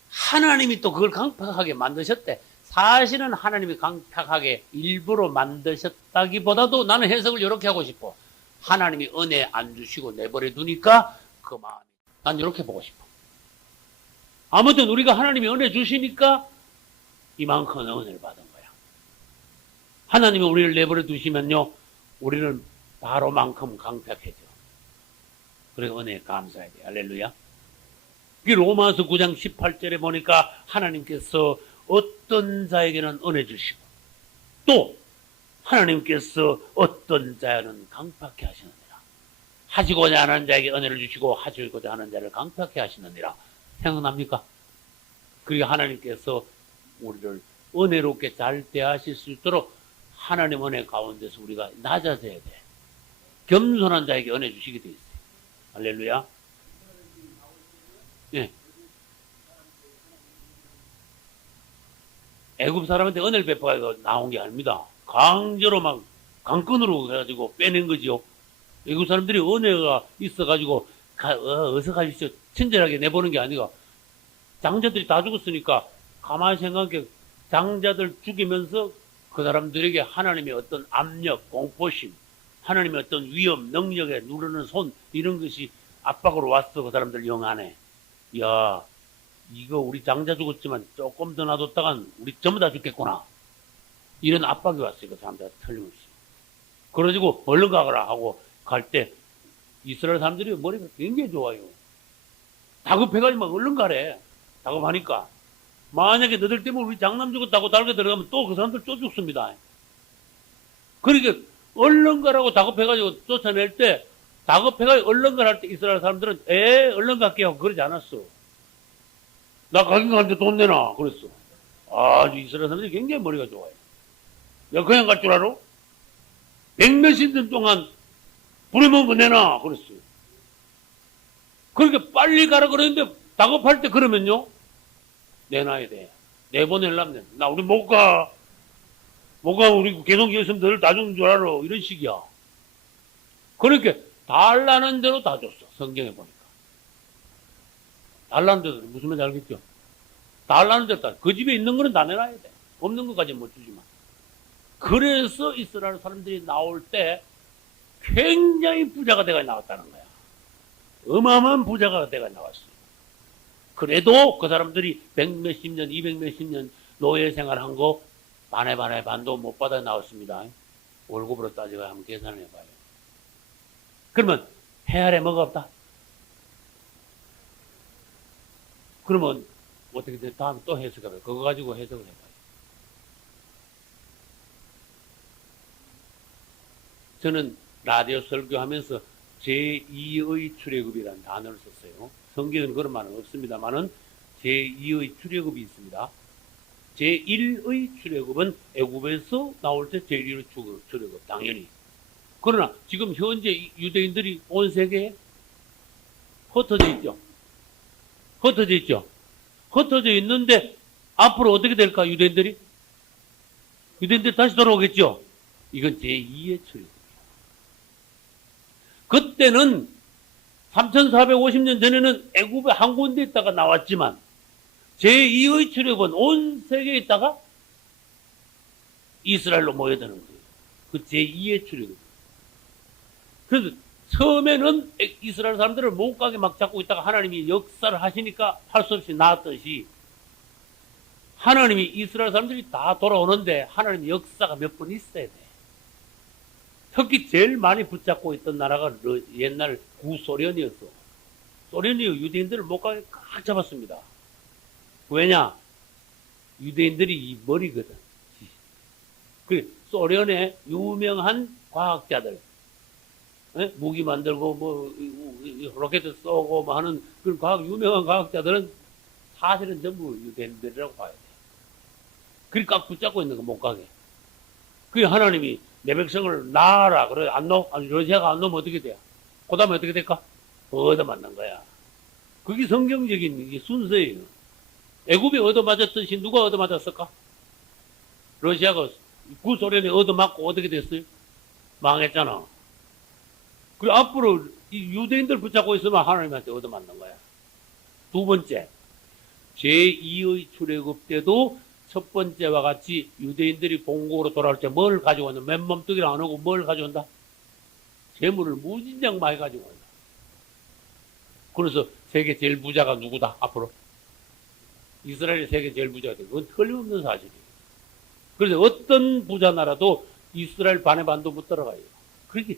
하나님이 또 그걸 강팍하게 만드셨대. 사실은 하나님이 강팍하게 일부러 만드셨다기보다도 나는 해석을 이렇게 하고 싶어. 하나님이 은혜 안 주시고 내버려 두니까 그 마음이. 난 이렇게 보고 싶어. 아무튼 우리가 하나님이 은혜 주시니까 이만큼 은혜를 받은 거야. 하나님이 우리를 내버려 두시면요, 우리는 바로만큼 강팍해져. 그래 은혜에 감사해야 돼. 할렐루야. 이 로마서 9장 18절에 보니까 하나님께서 어떤 자에게는 은혜 주시고 또 하나님께서 어떤 자는 강팍해 하시느니라. 하시고자 하는 자에게 은혜를 주시고 하시고자 하는 자를 강팍해 하시느니라. 생각납니까? 그리고 하나님께서 우리를 은혜롭게 잘 대하실 수 있도록 하나님 은혜 가운데서 우리가 낮아져야 돼. 겸손한 자에게 은혜 주시게 돼 있어요. 할렐루야. 예. 애굽 사람한테 은혜를 베풀어서 나온 게 아닙니다. 강제로 막 강권으로 해가지고 빼낸 거지요. 애굽 사람들이 은혜가 있어가지고 어서 가십시오 친절하게 내보는 게 아니고 장자들이 다 죽었으니까 가만히 생각해 장자들 죽이면서 그 사람들에게 하나님의 어떤 압력, 공포심, 하나님의 어떤 위험, 능력에 누르는 손 이런 것이 압박으로 왔어. 그 사람들 영 안에. 야, 이거 우리 장자 죽었지만 조금 더 놔뒀다간 우리 전부 다 죽겠구나. 이런 압박이 왔어요. 그 사람들 틀림없이. 그래가지고 얼른 가거라 하고 갈 때 이스라엘 사람들이 머리가 굉장히 좋아요. 다급해가지고 막 얼른 가래. 다급하니까. 만약에 너들 때문에 우리 장남 죽었다고 달게 들어가면 또 그 사람들 쫓죽습니다. 그러니까 얼른 가라고 다급해가지고 쫓아낼 때 다급해가지고 얼른 가라 할 때 이스라엘 사람들은 얼른 갈게요. 그러지 않았어. 나 가긴 가는데 돈 내놔. 그랬어. 아주 이스라엘 사람들이 굉장히 머리가 좋아요. 야, 그냥 갈 줄 알아? 백몇십 년 동안 부려먹은 거 내놔. 그랬어요. 그러니까 빨리 가라 그랬는데 다급할 때 그러면요. 내놔야 돼. 내보내려면 나 우리 못 가. 못 가면 우리 계속 있으면 너를 다 주는 줄 알아. 이런 식이야. 그러니까 달라는 대로 다 줬어. 성경에 보니까. 달라는 대로 무슨 말인지 알겠죠? 달라는 대로 다. 그 집에 있는 거는 다 내놔야 돼. 없는 것까지는 못 주지만. 그래서 이스라엘 사람들이 나올 때 굉장히 부자가 돼가 나왔다는 거야. 어마어마한 부자가 돼가 나왔어요. 그래도 그 사람들이 백몇십 년, 이백몇십 년 노예 생활한 거 반에 반도 못 받아 나왔습니다. 월급으로 따지고 한번 계산을 해봐요. 그러면 해아래 뭐가 없다? 그러면 어떻게 돼? 다음에 또 해석해봐요. 그거 가지고 해석을 해봐요. 저는 라디오 설교하면서 제2의 출애굽이라는 단어를 썼어요. 성경에는 그런 말은 없습니다만은 제2의 출애굽이 있습니다. 제1의 출애굽은 애굽에서 나올 때 제1의 출애굽 당연히. 그러나 지금 현재 유대인들이 온 세계에 흩어져 있죠. 흩어져 있죠. 흩어져 있는데 앞으로 어떻게 될까 유대인들이? 유대인들이 다시 돌아오겠죠. 이건 제2의 출애굽이에요. 그때는 3450년 전에는 애굽에 한 군데 있다가 나왔지만 제2의 출애굽은 온 세계에 있다가 이스라엘로 모여드는 거예요. 그 제2의 출애굽. 그래서 처음에는 이스라엘 사람들을 못 가게 막 잡고 있다가 하나님이 역사를 하시니까 할 수 없이 나왔듯이 하나님이 이스라엘 사람들이 다 돌아오는데 하나님의 역사가 몇 번 있어야 돼. 특히 제일 많이 붙잡고 있던 나라가 옛날 구소련이었어. 소련이 유대인들을 못 가게 꽉 잡았습니다. 왜냐? 유대인들이 이 머리거든. 그 소련의 유명한 과학자들, 무기 만들고 뭐 로켓 쏘고 뭐 하는 그런 유명한 과학자들은 사실은 전부 유대인들이라고 봐야 돼. 그러니까 꽉 붙잡고 있는 거 못 가게. 그 하나님이 내 백성을 낳아라. 그래 러시아가 안 놓으면 어떻게 돼? 그다음에 어떻게 될까? 얻어맞는 거야. 그게 성경적인 이게 순서예요. 애굽이 얻어맞았듯이 누가 얻어맞았을까? 러시아가 구소련이 얻어맞고 어떻게 됐어요? 망했잖아. 그리고 앞으로 이 유대인들 붙잡고 있으면 하나님한테 얻어맞는 거야. 두 번째, 제2의 출애굽 때도 첫 번째와 같이 유대인들이 본국으로 돌아올 때 뭘 가지고 왔냐? 맨몸뚱이를 안 오고 뭘 가져온다? 재물을 무진장 많이 가지고 온다. 그래서 세계 제일 부자가 누구다? 앞으로 이스라엘이 세계 제일 부자가 돼. 그건 틀림없는 사실이에요. 그래서 어떤 부자 나라도 이스라엘 반의 반도 못 들어가요. 그렇게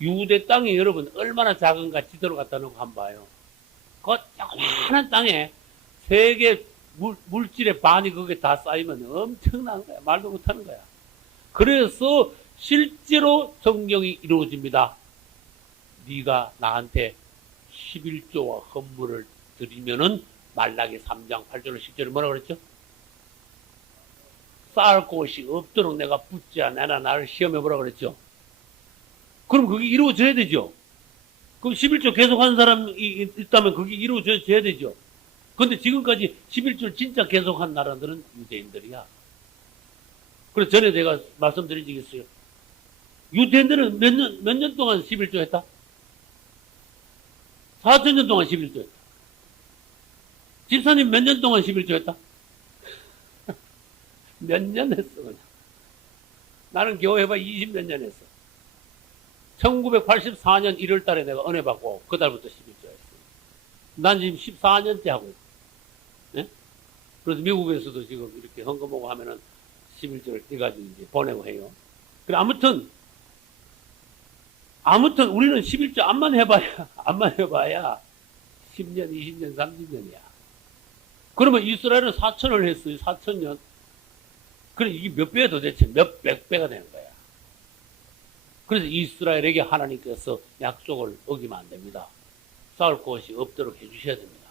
유대 땅이 여러분 얼마나 작은가 지도를 갖다 놓고 한번 봐요. 그 조그마한 땅에 세계 물질의 반이 거기에 다 쌓이면 엄청난 거야. 말도 못하는 거야. 그래서 실제로 성경이 이루어집니다. 네가 나한테 11조와 헌물을 드리면은 말라기 3장 8절 10절에 뭐라 그랬죠? 쌓을 곳이 없도록 내가 붙지 않아 나를 시험해 보라 그랬죠. 그럼 그게 이루어져야 되죠. 그럼 11조 계속하는 사람이 있다면 그게 이루어져야 되죠. 근데 지금까지 11조를 진짜 계속한 나라들은 유대인들이야. 그래서 전에 제가 말씀드린 적이 있어요. 유대인들은 몇 년 동안 11조 했다? 4,000년 동안 11조 했다. 집사님 몇 년 동안 11조 했다? 몇 년 했어, 그냥. 나는 겨우 해봐 20몇 년 했어. 1984년 1월 달에 내가 은혜 받고, 그달부터 11조 했어. 난 지금 14년째 하고 있어. 네? 그래서 미국에서도 지금 이렇게 헌금하고 하면은 11조를 떼가지고 이제 보내고 해요. 그래, 아무튼 우리는 11조 암만 해봐야 10년, 20년, 30년이야. 그러면 이스라엘은 4천을 했어요. 4천년. 그래, 이게 몇 배야 도대체? 몇백 배가 되는 거야. 그래서 이스라엘에게 하나님께서 약속을 어기면 안 됩니다. 쌓을 곳이 없도록 해주셔야 됩니다.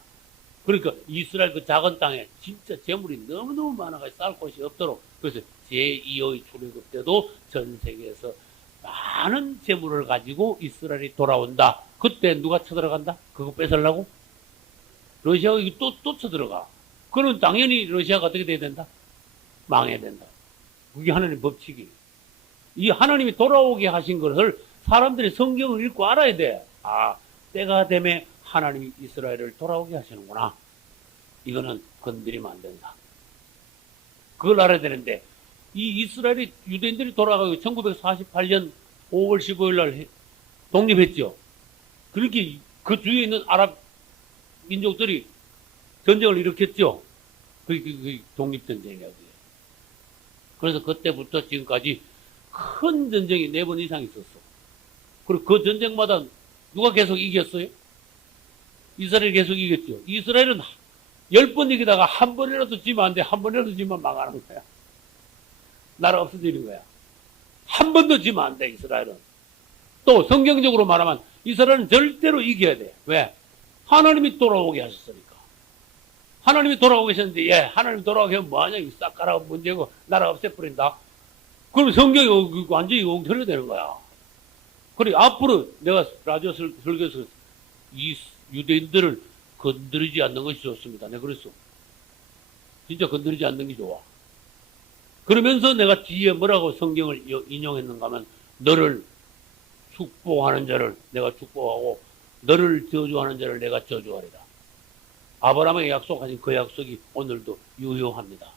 그러니까 이스라엘 그 작은 땅에 진짜 재물이 너무너무 많아가지고 쌓을 곳이 없도록. 그래서 제2의 출애굽 때도 전 세계에서 많은 재물을 가지고 이스라엘이 돌아온다. 그때 누가 쳐들어간다? 그거 뺏으려고? 러시아가 또 쳐들어가. 그럼 당연히 러시아가 어떻게 돼야 된다? 망해야 된다. 그게 하나님 법칙이에요. 이 하나님이 돌아오게 하신 것을 사람들이 성경을 읽고 알아야 돼. 아, 때가 되면 하나님이 이스라엘을 돌아오게 하시는구나. 이거는 건드리면 안 된다. 그걸 알아야 되는데, 이 이스라엘이 유대인들이 돌아가고 1948년 5월 15일 날 독립했죠. 그렇게 그 주위에 있는 아랍 민족들이 전쟁을 일으켰죠. 그게 독립전쟁이야. 그래서 그때부터 지금까지 큰 전쟁이 4번 이상 있었어. 그리고 그 전쟁마다 누가 계속 이겼어요? 이스라엘이 계속 이겼죠. 이스라엘은 10번 이기다가 한 번이라도 지면 안 돼. 한 번이라도 지면 망하는 거야. 나라 없어지는 거야. 한 번도 지면 안 돼, 이스라엘은. 또 성경적으로 말하면 이스라엘은 절대로 이겨야 돼. 왜? 하나님이 돌아오게 하셨으니까. 하나님이 돌아오게 하셨는데, 예, 하나님 돌아오게 하면 뭐하냐? 싹 깔아 문제고, 나라 없애버린다. 그럼 성경이 완전히 엉터리가 되는 거야. 그래, 앞으로 내가 라디오 설교에서 이 유대인들을 건드리지 않는 것이 좋습니다. 내가 그랬어. 진짜 건드리지 않는 게 좋아. 그러면서 내가 뒤에 뭐라고 성경을 인용했는가 하면 너를 축복하는 자를 내가 축복하고 너를 저주하는 자를 내가 저주하리라. 아브라함에게 약속하신 그 약속이 오늘도 유효합니다.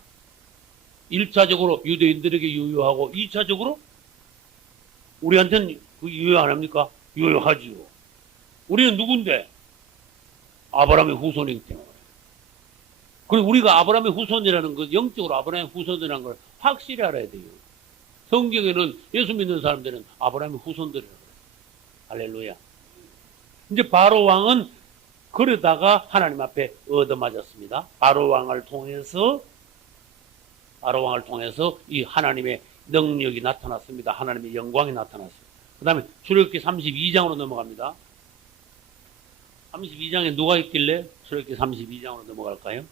1차적으로 유대인들에게 유효하고 2차적으로 우리한테는 유효 안 합니까? 유효하지요. 우리는 누군데? 아브라함의 후손이기 때문에. 그리고 우리가 아브라함의 후손이라는 것, 영적으로 아브라함의 후손이라는 걸 확실히 알아야 돼요. 성경에는 예수 믿는 사람들은 아브라함의 후손들이라고 그래요. 할렐루야. 이제 바로 왕은 그러다가 하나님 앞에 얻어맞았습니다. 바로 왕을 통해서 이 하나님의 능력이 나타났습니다. 하나님의 영광이 나타났습니다. 그 다음에 출애굽기 32장으로 넘어갑니다. 32장에 누가 있길래 출애굽기 32장으로 넘어갈까요?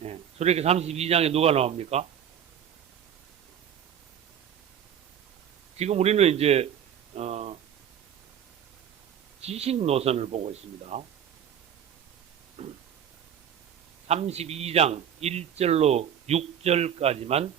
네, 출애굽기 32장에 누가 나옵니까? 지금 우리는 이제 지식 노선을 보고 있습니다. 32장 1절로 6절까지만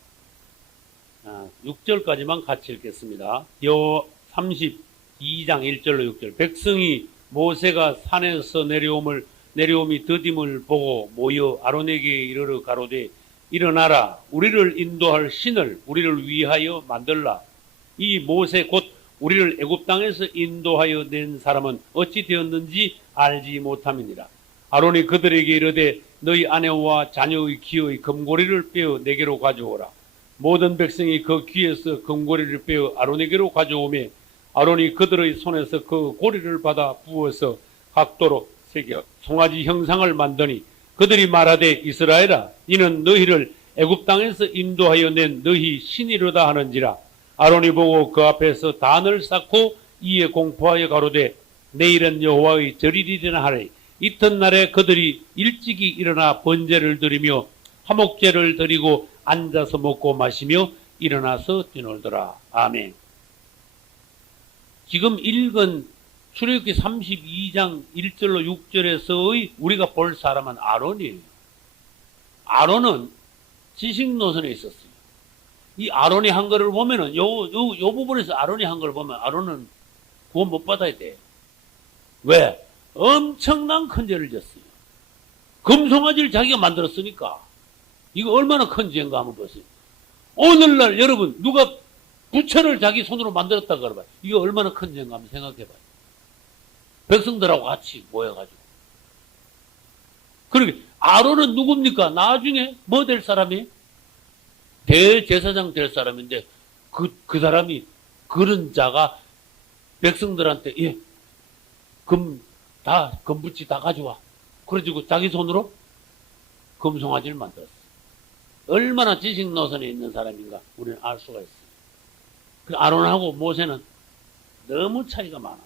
같이 읽겠습니다. 32장 1절로 6절. 백성이 모세가 산에서 내려옴이 더딤을 보고 모여 아론에게 이르러 가로되 일어나라 우리를 인도할 신을 우리를 위하여 만들라. 이 모세 곧 우리를 애굽 땅에서 인도하여 낸 사람은 어찌 되었는지 알지 못함이니라. 아론이 그들에게 이르되 너희 아내와 자녀의 귀의 금고리를 빼어 내게로 가져오라. 모든 백성이 그 귀에서 금고리를 빼어 아론에게로 가져오매 아론이 그들의 손에서 그 고리를 받아 부어서 각도로 새겨 송아지 형상을 만드니 그들이 말하되 이스라엘아 이는 너희를 애굽 땅에서 인도하여 낸 너희 신이로다 하는지라. 아론이 보고 그 앞에서 단을 쌓고 이에 공포하여 가로되 내일은 여호와의 절일이라 하래. 이튿날에 그들이 일찍이 일어나 번제를 드리며 화목제를 드리고 앉아서 먹고 마시며 일어나서 뛰놀더라. 아멘. 지금 읽은 출애굽기 32장 1절로 6절에서의 우리가 볼 사람은 아론이에요. 아론은 지식 노선에 있었어요. 이 아론이 한 거를 보면은 요 부분에서 아론이 한 걸 보면 아론은 구원 못 받아야 돼. 왜? 엄청난 큰 죄를 졌어요. 금송아지를 자기가 만들었으니까. 이거 얼마나 큰 죄인가 한번 보세요. 오늘날 여러분 누가 부처를 자기 손으로 만들었다 그러봐요. 이거 얼마나 큰 죄인가 한번 생각해봐요. 백성들하고 같이 모여가지고. 그러게 아론은 누굽니까? 나중에 뭐 될 사람이? 대제사장 될 사람인데 그 사람이 그런 자가 백성들한테 금붙이 다 가져와. 그래가지고 자기 손으로 금송아지를 만들었어. 얼마나 지식 노선에 있는 사람인가 우리는 알 수가 있어요. 그 아론하고 모세는 너무 차이가 많아.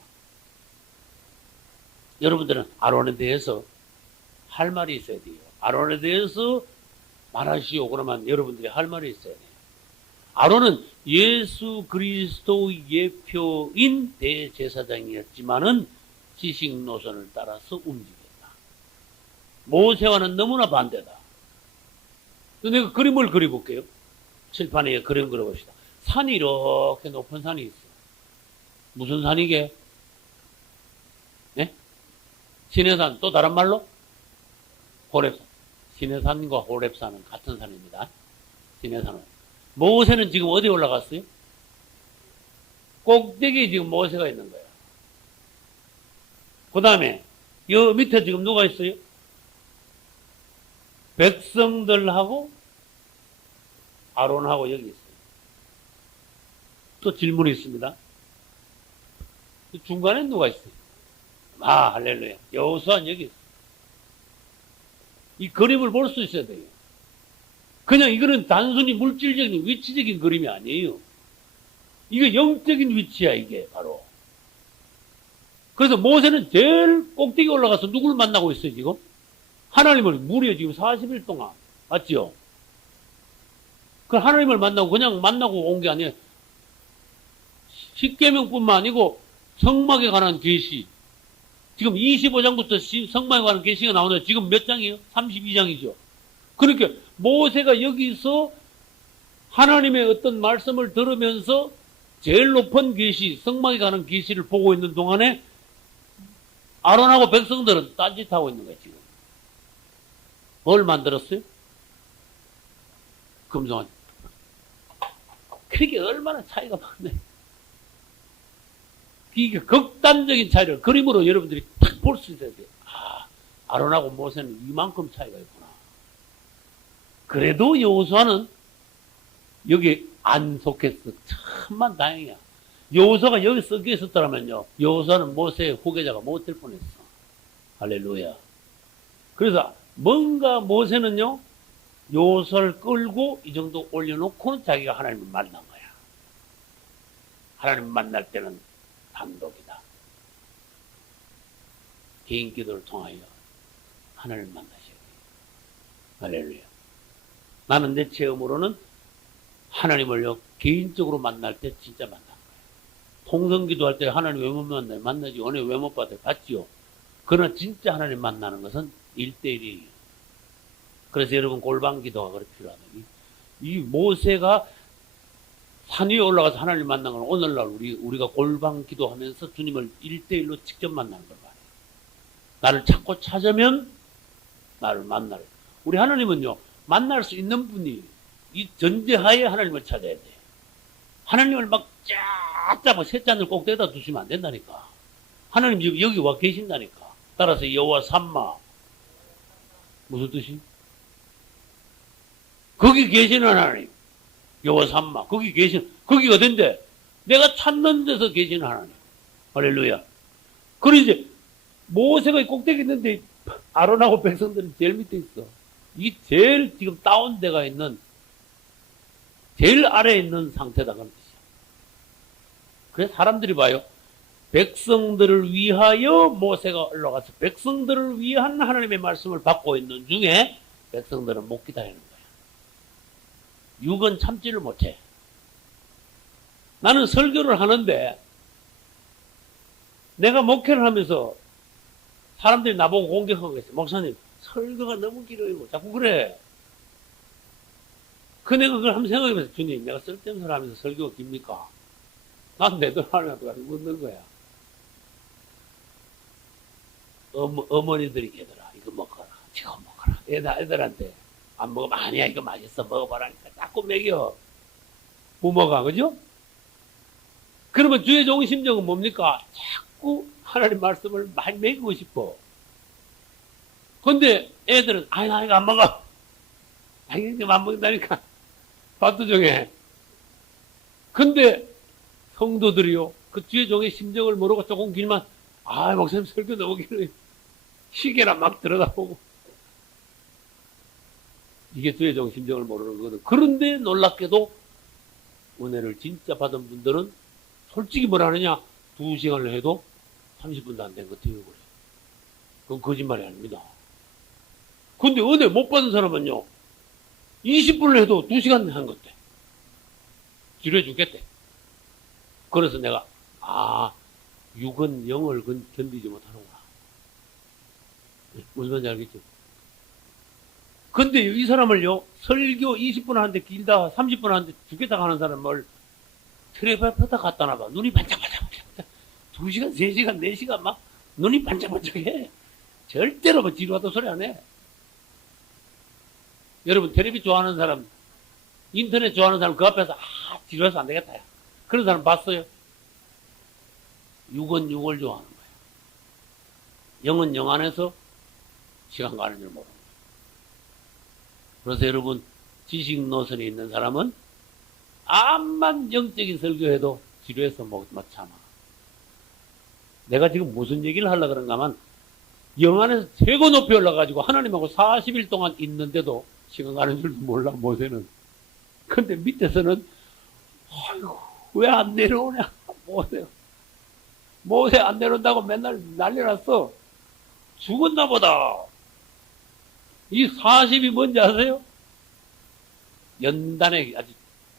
여러분들은 아론에 대해서 할 말이 있어야 돼요. 아론에 대해서 말하시오. 그러면 여러분들이 할 말이 있어야 돼요. 아론은 예수 그리스도의 예표인 대제사장이었지만은 지식 노선을 따라서 움직였다. 모세와는 너무나 반대다. 내가 그림을 그려볼게요. 칠판에 그림 그려봅시다. 산이 이렇게 높은 산이 있어. 무슨 산이게? 네? 시내산, 또 다른 말로? 호렙산. 시내산과 호렙산은 같은 산입니다. 시내산은. 모세는 지금 어디 올라갔어요? 꼭대기에 지금 모세가 있는 거예요. 그 다음에, 여 밑에 지금 누가 있어요? 백성들하고 아론하고 여기 있어요. 또 질문이 있습니다. 중간에 누가 있어요? 아, 할렐루야. 여호수아는 여기 있어요. 이 그림을 볼 수 있어야 돼요. 그냥 이거는 단순히 물질적인 위치적인 그림이 아니에요. 이게 영적인 위치야, 이게 바로. 그래서 모세는 제일 꼭대기 올라가서 누굴 만나고 있어요, 지금? 하나님을 무려 지금 40일 동안. 맞죠? 그 하나님을 만나고 그냥 만나고 온 게 아니에요. 십계명뿐만 아니고 성막에 관한 계시, 지금 25장부터 성막에 관한 계시가 나오는데 지금 몇 장이에요? 32장이죠. 그러니까 모세가 여기서 하나님의 어떤 말씀을 들으면서 제일 높은 계시, 성막에 관한 계시를 보고 있는 동안에 아론하고 백성들은 딴짓하고 있는 거예요, 지금. 뭘 만들었어요? 금송아지. 그게 얼마나 차이가 많네. 이게 극단적인 차이를 그림으로 여러분들이 딱 볼 수 있어야 돼요. 아, 아론하고 모세는 이만큼 차이가 있구나. 그래도 여호수아는 여기 안 속했어. 참만 다행이야. 여호수아가 여기 섞여 있었더라면요, 여호수아는 모세의 후계자가 못 될 뻔했어. 할렐루야. 그래서 뭔가 모세는요, 여호수아를 끌고 이 정도 올려놓고는 자기가 하나님을 만난 거야. 하나님 만날 때는 단독이다. 개인 기도를 통하여 하나님을 만나셔야 돼. 할렐루야. 나는 내 체험으로는 하나님을요, 개인적으로 만날 때 진짜 만난 거예요. 통성 기도할 때 하나님 왜 못 만나요? 만나지. 은혜 왜 못 받아요? 받지요. 그러나 진짜 하나님 만나는 것은 1대1이에요. 그래서 여러분 골방 기도가 그렇게 필요하다. 이 모세가 산 위에 올라가서 하나님 만난 건 오늘날 우리가 골방 기도하면서 주님을 1대1로 직접 만나는 걸 말이에요. 나를 찾고 찾으면 나를 만날. 우리 하나님은요, 만날 수 있는 분이 이 전제하에 하나님을 찾아야 돼. 하나님을 막 쫙 잡아 세 잔을 꼭 대다 두시면 안 된다니까. 하나님 지금 여기 와 계신다니까. 따라서 여호와 삼마. 무슨 뜻이? 거기 계시는 하나님. 여호와 삼마. 거기 거기가 어딘데? 내가 찾는 데서 계시는 하나님. 할렐루야. 그리고 이제 모세가 꼭대기 있는데 아론하고 백성들은 제일 밑에 있어. 이 제일 지금 다운돼가 있는, 제일 아래에 있는 상태다 그런 뜻이야. 그래서 사람들이 봐요. 백성들을 위하여 모세가 올라가서 백성들을 위한 하나님의 말씀을 받고 있는 중에 백성들은 못 기다리는 거야. 육은 참지를 못해. 나는 설교를 하는데 내가 목회를 하면서 사람들이 나보고 공격하고 있어. 목사님, 설교가 너무 길어요. 자꾸 그래. 그 내가 그걸 한번 생각해보면서, 주님, 내가 쓸데없는 소리 하면서 설교가 깁니까? 난 내 돈 하나도 가지고 묻는 거야. 어머니들이 얘들아, 이거 먹어라. 지금 먹어라. 애들한테 안 먹으면 아니야, 이거 맛있어. 먹어보라니까. 자꾸 먹여. 부모가, 그죠? 그러면 주의 좋은 심정은 뭡니까? 자꾸 하나님 말씀을 많이 먹이고 싶어. 근데 애들은, 나 이거 안 먹어. 이거 안 먹는다니까. 밥도정해. 근데 성도들이요, 그 주의 종의 심정을 모르고 조금 길만, 목사님 설교 너무 길어요. 시계나 막 들여다보고. 이게 주의 종 심정을 모르는 거거든. 그런데 놀랍게도 은혜를 진짜 받은 분들은 솔직히 뭘 하느냐? 2시간을 해도 30분도 안 된 거 TV 그래. 그건 거짓말이 아닙니다. 근데 은혜 못 받은 사람은요, 20분을 해도 2시간 한 것대. 지루해 죽겠대. 그래서 내가, 육은 영을 견디지 못하는구나. 무슨 말인지 알겠죠? 근데 이 사람을요, 설교 20분 하는데 길다, 30분 하는데 죽겠다 하는 사람을 트레이퍼다 갖다 놔봐. 눈이 반짝반짝. 2시간, 3시간, 4시간 막 눈이 반짝반짝해. 절대로 뭐 지루하다 소리 안 해. 여러분, 텔레비 좋아하는 사람, 인터넷 좋아하는 사람 그 앞에서 지루해서 안 되겠다. 그런 사람 봤어요? 육은 육을 좋아하는 거예요. 영은 영 안에서 시간 가는 줄 모르는 거예요. 그래서 여러분, 지식 노선에 있는 사람은 암만 영적인 설교해도 지루해서 못 참아. 내가 지금 무슨 얘기를 하려고 그런가 하면, 영 안에서 최고 높이 올라가지고 하나님하고 40일 동안 있는데도 시간 가는 줄도 몰라, 모세는. 근데 밑에서는, 아이고, 왜 안 내려오냐, 모세 안 내려온다고 맨날 난리 났어. 죽었나 보다. 이 40이 뭔지 아세요? 연단의 아주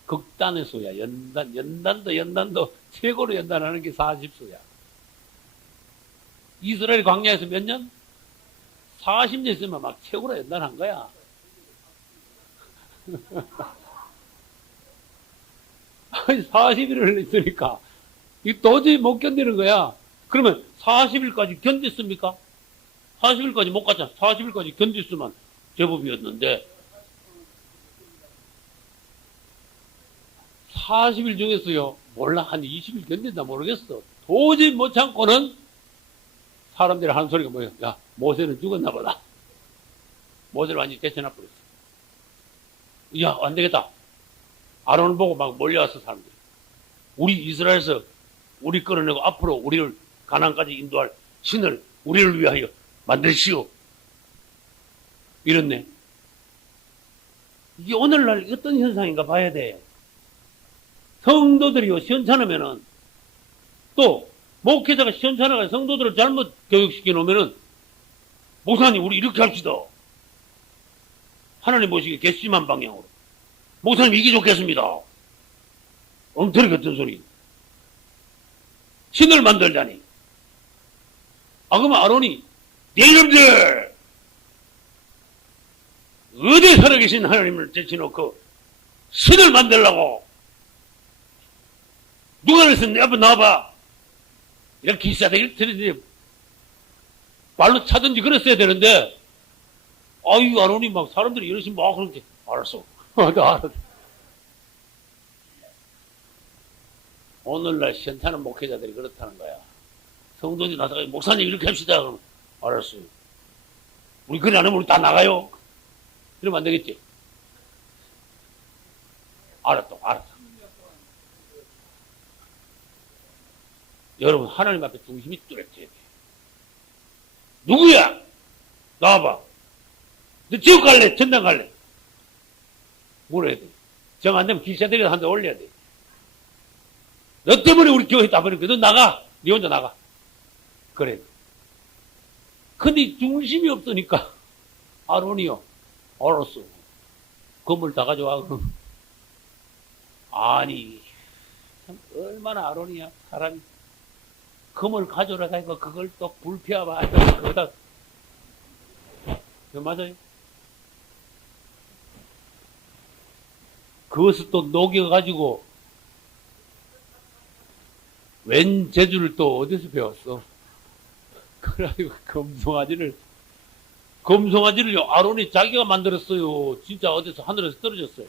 극단의 수야. 연단도 최고로 연단하는 게 40수야. 이스라엘 광야에서 몇 년? 40년 있으면 막 최고로 연단한 거야. 아니, 40일을 있으니까 이 도저히 못 견디는 거야. 그러면 40일까지 견뎠습니까? 40일까지 못 갔잖아. 40일까지 견뎠으면 제법이었는데 40일 중에서요, 몰라, 한 20일 견딘다 모르겠어. 도저히 못 참고는 사람들이 하는 소리가 뭐예요? 야, 모세는 죽었나 보다. 모세를 완전히 제쳐놔버렸어. 야, 안 되겠다. 아론을 보고 막 몰려왔어, 사람들이. 우리 이스라엘에서 우리 끌어내고 앞으로 우리를 가나안까지 인도할 신을 우리를 위하여 만드시오. 이랬네. 이게 오늘날 어떤 현상인가 봐야 돼. 성도들이요, 시원찮으면은, 또, 목회자가 시원찮아가 성도들을 잘못 교육시켜 놓으면은, 목사님, 우리 이렇게 합시다. 하나님 보시기에 괘씸한 방향으로. 목사님, 이게 좋겠습니다. 엉터리 같은 소리. 신을 만들자니. 아, 그러면 아론이, 네 이놈들! 어디 살아계신 하나님을 제쳐놓고, 신을 만들라고! 누가 그랬어? 내 앞에 나와봐! 이렇게 기사대기를 들이지. 말로 차든지 그랬어야 되는데, 아유, 아론이 막 사람들이 이러시면 막 그런지, 알았어. 나 알았어. 오늘날 시원찮은 목회자들이 그렇다는 거야. 성도들이 나서가 목사님 이렇게 합시다. 그러면, 알았어요. 우리 그래 안 하면 우리 다 나가요. 이러면 안 되겠지. 알았어. 여러분, 하나님 앞에 중심이 뚜렷해야 돼. 누구야? 나와봐. 너 지옥 갈래? 전당 갈래? 물어야 돼. 정 안 되면 기사들이라 한 대 올려야 돼. 너 때문에 우리 교회 다 버린 거야. 너 나가. 네 혼자 나가. 그래. 근데 중심이 없으니까, 아론이요. 알았어. 건물 다 가져와. 그럼. 아니, 참 얼마나 아론이야, 사람이. 금을 가져라 하니까 그걸 또 불피하봐. 그거다. 맞아요? 그것을 또 녹여가지고, 웬 재주를 또 어디서 배웠어? 그래가지고 검송아지를요, 아론이 자기가 만들었어요. 진짜 어디서 하늘에서 떨어졌어요.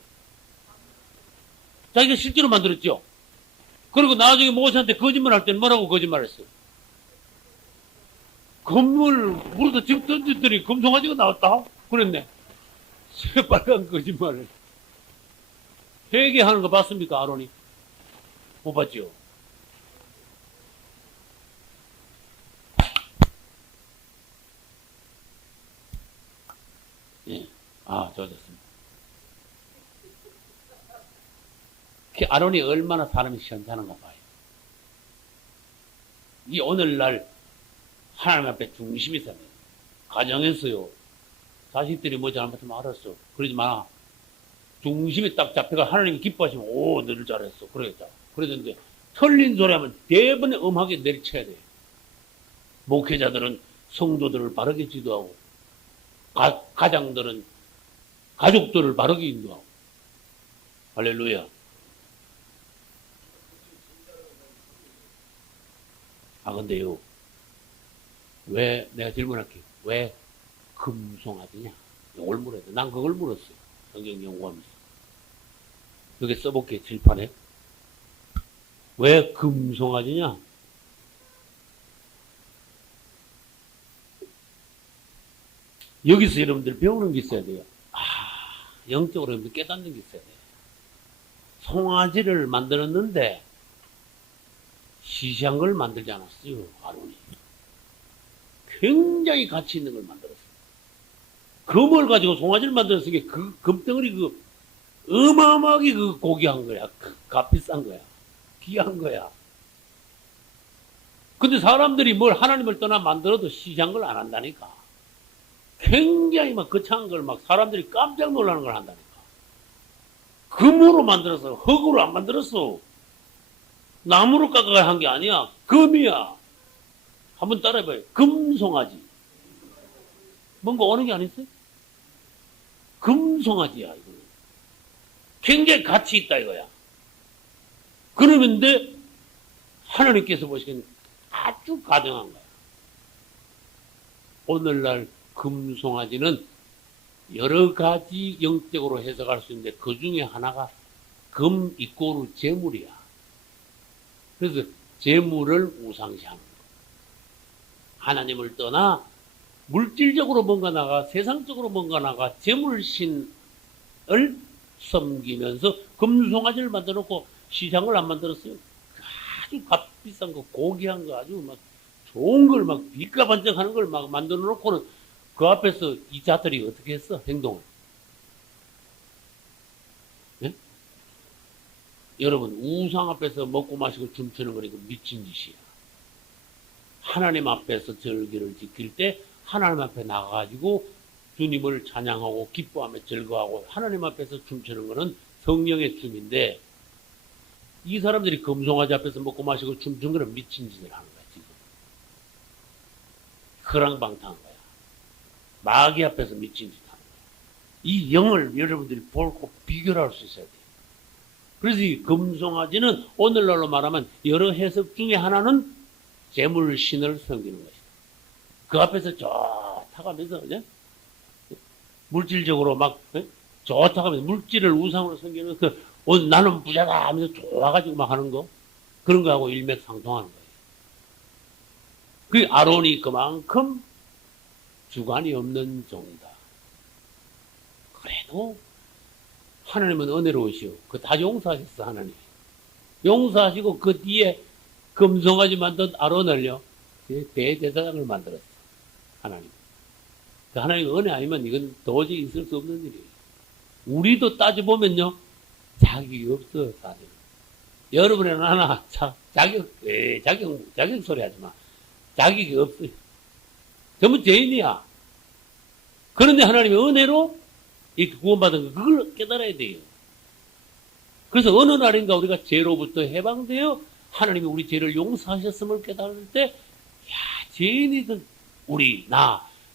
자기가 실제로 만들었죠? 그리고 나중에 모세한테 거짓말 할 때는 뭐라고 거짓말했어요? 건물 물에다 집 던졌더니 검송아지가 나왔다? 그랬네. 새빨간 거짓말을. 회개하는 거 봤습니까, 아론이? 못 봤죠? 예. 좋아졌습니다. 아론이 얼마나 사람이 시원찮은가 봐요. 이 오늘날 하나님 앞에 중심이 있어요. 가정에서요. 자식들이 뭐 잘못하면 알았어. 그러지 마. 중심이 딱 잡혀가 하나님이 기뻐하시면 오, 너를 잘했어. 그러겠다. 그러던데 틀린 소리 하면 대번에 엄하게 내리쳐야 돼. 목회자들은 성도들을 바르게 지도하고 가장들은 가족들을 바르게 인도하고. 할렐루야. 근데요, 왜, 내가 질문할게요. 왜 금송아지냐? 이걸 물어야 돼. 난 그걸 물었어요. 성경 연구하면서. 여기 써볼게요, 칠판에. 왜 금송아지냐? 여기서 여러분들 배우는 게 있어야 돼요. 영적으로 여러분들 깨닫는 게 있어야 돼요. 송아지를 만들었는데, 시시한 걸 만들지 않았어요, 아론이. 굉장히 가치 있는 걸 만들었어요. 금을 가지고 송아지를 만들었으니까 그 금덩어리 어마어마하게 고귀한 거야. 값비싼 거야. 귀한 거야. 근데 사람들이 뭘 하나님을 떠나 만들어도 시시한 걸 안 한다니까. 굉장히 막 거창한 걸 막 사람들이 깜짝 놀라는 걸 한다니까. 금으로 만들었어. 흙으로 안 만들었어. 나무로 깎아야 한 게 아니야. 금이야. 한번 따라해봐요. 금송아지. 뭔가 오는 게 아니었어요? 금송아지야, 이거. 굉장히 가치 있다, 이거야. 그러는데, 하나님께서 보시기엔 아주 가정한 거야. 오늘날 금송아지는 여러 가지 영적으로 해석할 수 있는데, 그 중에 하나가 금 이꼬르 재물이야. 그래서 재물을 우상시하는 거야. 하나님을 떠나 물질적으로 뭔가 나가, 세상적으로 뭔가 나가, 재물신을 섬기면서 금송아지를 만들어 놓고 시장을 안 만들었어요. 아주 값비싼 거, 고귀한 거, 아주 막 좋은 걸 막 빛가반짝하는 걸 막 만들어 놓고는 그 앞에서 이 자들이 어떻게 했어? 행동을. 네? 여러분, 우상 앞에서 먹고 마시고 춤추는 거니까 미친 짓이야. 하나님 앞에서 절기를 지킬 때 하나님 앞에 나가가지고 주님을 찬양하고 기뻐하며 즐거워하고 하나님 앞에서 춤추는 것은 성령의 춤인데, 이 사람들이 금송아지 앞에서 먹고 마시고 춤추는 것은 미친 짓을 하는 거야, 지금. 허랑방탕한 거야. 마귀 앞에서 미친 짓 하는 거야. 이 영을 여러분들이 보고 비교할 수 있어야 돼요. 그래서 이 금송아지는 오늘날로 말하면 여러 해석 중에 하나는 재물신을 섬기는 것이다. 그 앞에서 좋다고 하면서, 그죠? 물질적으로 막, 좋다고 하면서 물질을 우상으로 섬기는 오늘 나는 부자다 하면서 좋아가지고 막 하는 거. 그런 거하고 일맥상통하는 거예요. 그 아론이 그만큼 주관이 없는 종이다. 그래도 하나님은 은혜로우시오. 그 다 용서하셨어, 하나님. 용서하시고 그 뒤에 금송아지 만든 아론을요, 대제사장을 만들었어, 하나님. 그 하나님의 은혜 아니면 이건 도저히 있을 수 없는 일이에요. 우리도 따져보면요, 자격이 없어, 사실. 여러분은 하나, 자격 소리 하지 마. 자격이 없어요. 전부 죄인이야. 그런데 하나님의 은혜로 이 구원받은 거, 그걸 깨달아야 돼요. 그래서 어느 날인가 우리가 죄로부터 해방되어 하나님이 우리 죄를 용서하셨음을 깨달을 때, 야, 죄인이든 우리,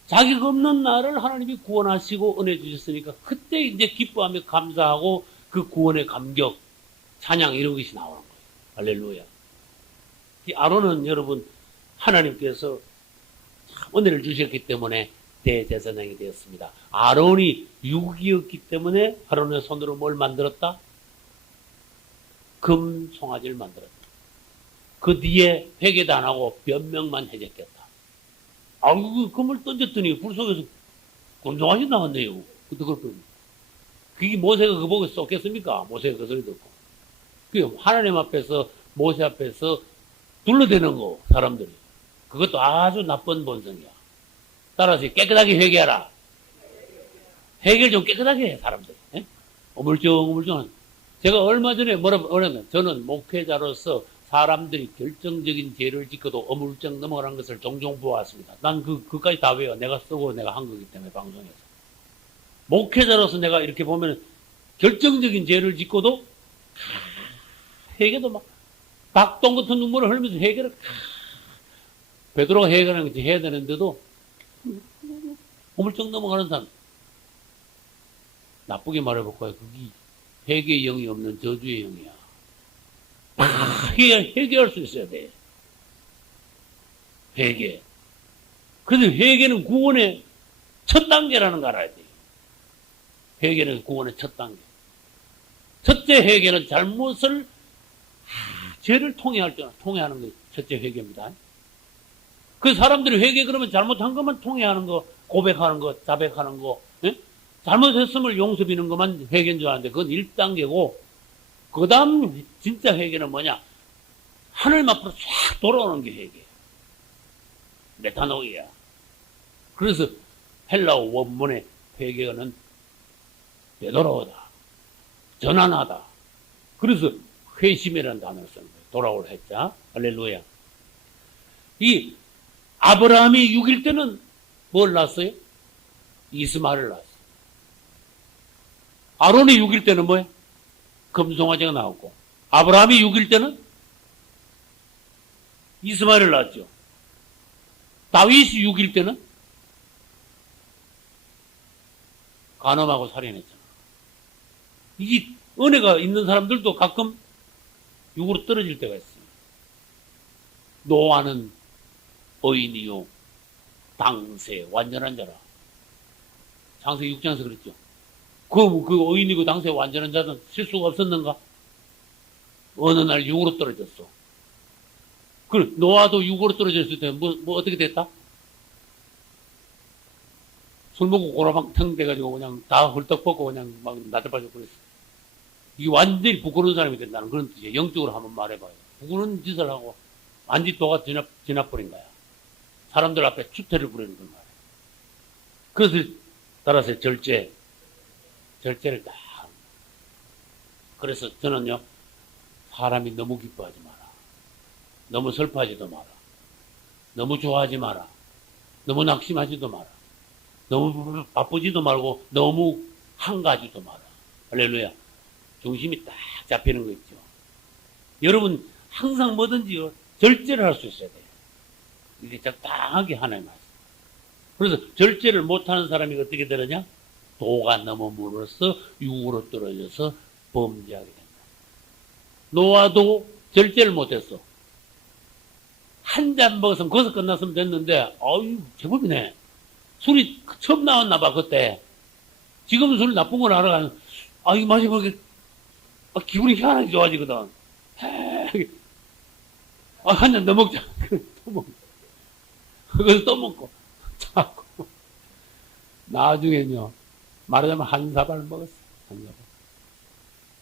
자격 없는 나를 하나님이 구원하시고 은혜 주셨으니까 그때 이제 기뻐하며 감사하고 그 구원의 감격, 찬양 이런 것이 나오는 거예요. 할렐루야. 이 아론은 여러분, 하나님께서 은혜를 주셨기 때문에 대제사장이 되었습니다. 아론이 육이었기 때문에 아론의 손으로 뭘 만들었다? 금송아지를 만들었다. 그 뒤에 회개도 안 하고 변명만 해줬겠다. 아이고, 금을 던졌더니 불 속에서 금송아지 나왔네요. 그게 모세가 그거 보고 쏟겠습니까? 모세가 그 소리 듣고. 그 하나님 앞에서, 모세 앞에서 둘러대는 거, 사람들이. 그것도 아주 나쁜 본성이야. 따라서 깨끗하게 회개하라. 회개를 좀 깨끗하게 해, 사람들. 예? 어물쩡. 제가 얼마 전에 뭐냐면, 저는 목회자로서 사람들이 결정적인 죄를 짓고도 어물쩡 넘어가는 것을 종종 보았습니다. 난 그까지 다 외워. 내가 쓰고 내가 한 거기 때문에, 방송에서. 목회자로서 내가 이렇게 보면, 결정적인 죄를 짓고도, 회개도 막, 박동 같은 눈물을 흘리면서 회개를, 베드로가 회개하는 것이 해야 되는데도, 어물쩡 넘어가는 사람. 나쁘게 말해볼까요? 그게 회개의 영이 없는 저주의 영이야. 회개할 수 있어야 돼. 회개. 그래서 회개는 구원의 첫 단계라는 거 알아야 돼. 회개는 구원의 첫 단계. 첫째 회개는 잘못을, 죄를 통회하는 게 첫째 회개입니다. 그 사람들이 회개 그러면 잘못한 것만 통회하는 거, 고백하는 거, 자백하는 거, 예? 잘못했음을 용서비는 것만 회개인 줄 아는데 그건 1단계고, 그 다음 진짜 회개는 뭐냐? 하늘님 앞으로 쫙 돌아오는 게 회개. 메타노이야. 그래서 헬라어 원문의 회개는 되돌아오다, 전환하다. 그래서 회심이라는 단어를 쓰는 거예요. 돌아올 했자. 할렐루야. 이 아브라함이 6일 때는 뭘 낳았어요? 이스마엘을 낳았어요. 아론이 6일 때는 뭐예요? 금송아지가 나왔고, 아브라함이 6일 때는 이스마엘을 낳았죠. 다윗이 6일 때는 간음하고 살인했잖아. 이게 은혜가 있는 사람들도 가끔 육으로 떨어질 때가 있어요. 노아는 의인이요 당세 완전한 자라. 창세기 6장에서 그랬죠. 그 의인이고 당세 완전한 자는 실수가 없었는가? 어느 날 육으로 떨어졌어. 그 노아도 육으로 떨어졌을 때 뭐 어떻게 됐다? 술 먹고 고라방탕 돼가지고 그냥 다 헐떡 벗고 그냥 막 나들빠져 버렸어. 이게 완전히 부끄러운 사람이 된다는 그런 뜻이에요. 영적으로 한번 말해봐요. 부끄러운 짓을 하고 완전히 도가 지나버린 거야. 사람들 앞에 추태를 부리는 건 말이야. 그래서 따라서 절제를 다 하는 거야. 그래서 저는요, 사람이 너무 기뻐하지 마라. 너무 슬퍼하지도 마라. 너무 좋아하지 마라. 너무 낙심하지도 마라. 너무 바쁘지도 말고 너무 한가하지도 마라. 할렐루야. 중심이 딱 잡히는 거 있죠. 여러분 항상 뭐든지요 절제를 할 수 있어야 돼요. 이게 적당하게 하나님 말씀. 그래서 절제를 못하는 사람이 어떻게 되느냐? 도가 넘어물어서 육으로 떨어져서 범죄하게 된다. 노아도 절제를 못했어. 한 잔 먹었으면 거기서 끝났으면 됐는데 아유 제법이네. 술이 처음 나왔나 봐 그때. 지금은 술 나쁜 건 알아가는. 아 이거 마시면 기분이 희한하게 좋아지거든. 한 잔 더 먹자. 또 먹고. 그걸 또 먹고. 자꾸. 나중에는요, 말하자면 한 사발 먹었어. 한 사발.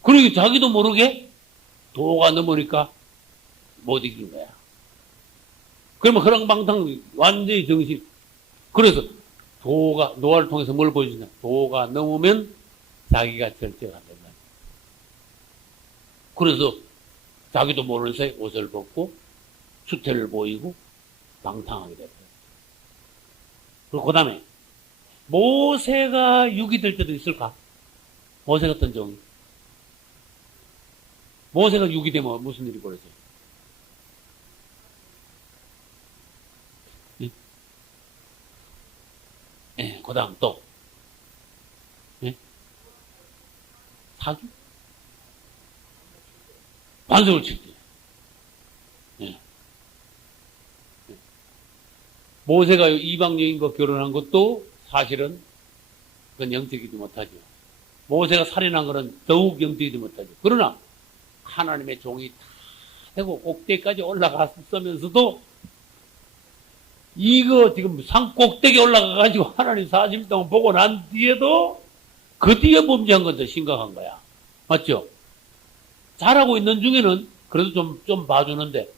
그러니까 자기도 모르게 도가 넘으니까 못 이긴 거야. 그러면 허랑방탕 완전히 정신. 그래서 노아를 통해서 뭘 보여주냐. 도가 넘으면 자기가 절제가 안 된다. 그래서 자기도 모르는 사이에 옷을 벗고 수태를 보이고 방탕하게 됐어요. 그리고 그 다음에 모세가 육이 될 때도 있을까? 모세 같은 종이. 모세가 육이 되면 무슨 일이 벌어져요? 예, 그 다음 또. 예? 사기? 반석을 칠 때. 예. 모세가 이방 여인과 결혼한 것도 사실은 그건 영적이지 못하죠. 모세가 살인한 것은 더욱 영적이지 못하죠. 그러나 하나님의 종이 다 되고 꼭대기까지 올라갔으면서도 이거 지금 산 꼭대기 올라가가지고 하나님 40일 동안 보고 난 뒤에도 그 뒤에 범죄한 건 더 심각한 거야. 맞죠? 잘하고 있는 중에는 그래도 좀 봐주는데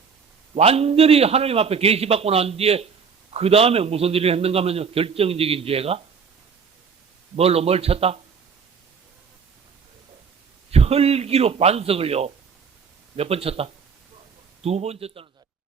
완전히 하나님 앞에 계시받고 난 뒤에 그 다음에 무슨 일을 했는가 하면 결정적인 죄가 뭘 쳤다? 혈기로 반석을요 몇 번 쳤다? 2번 쳤다는 사실.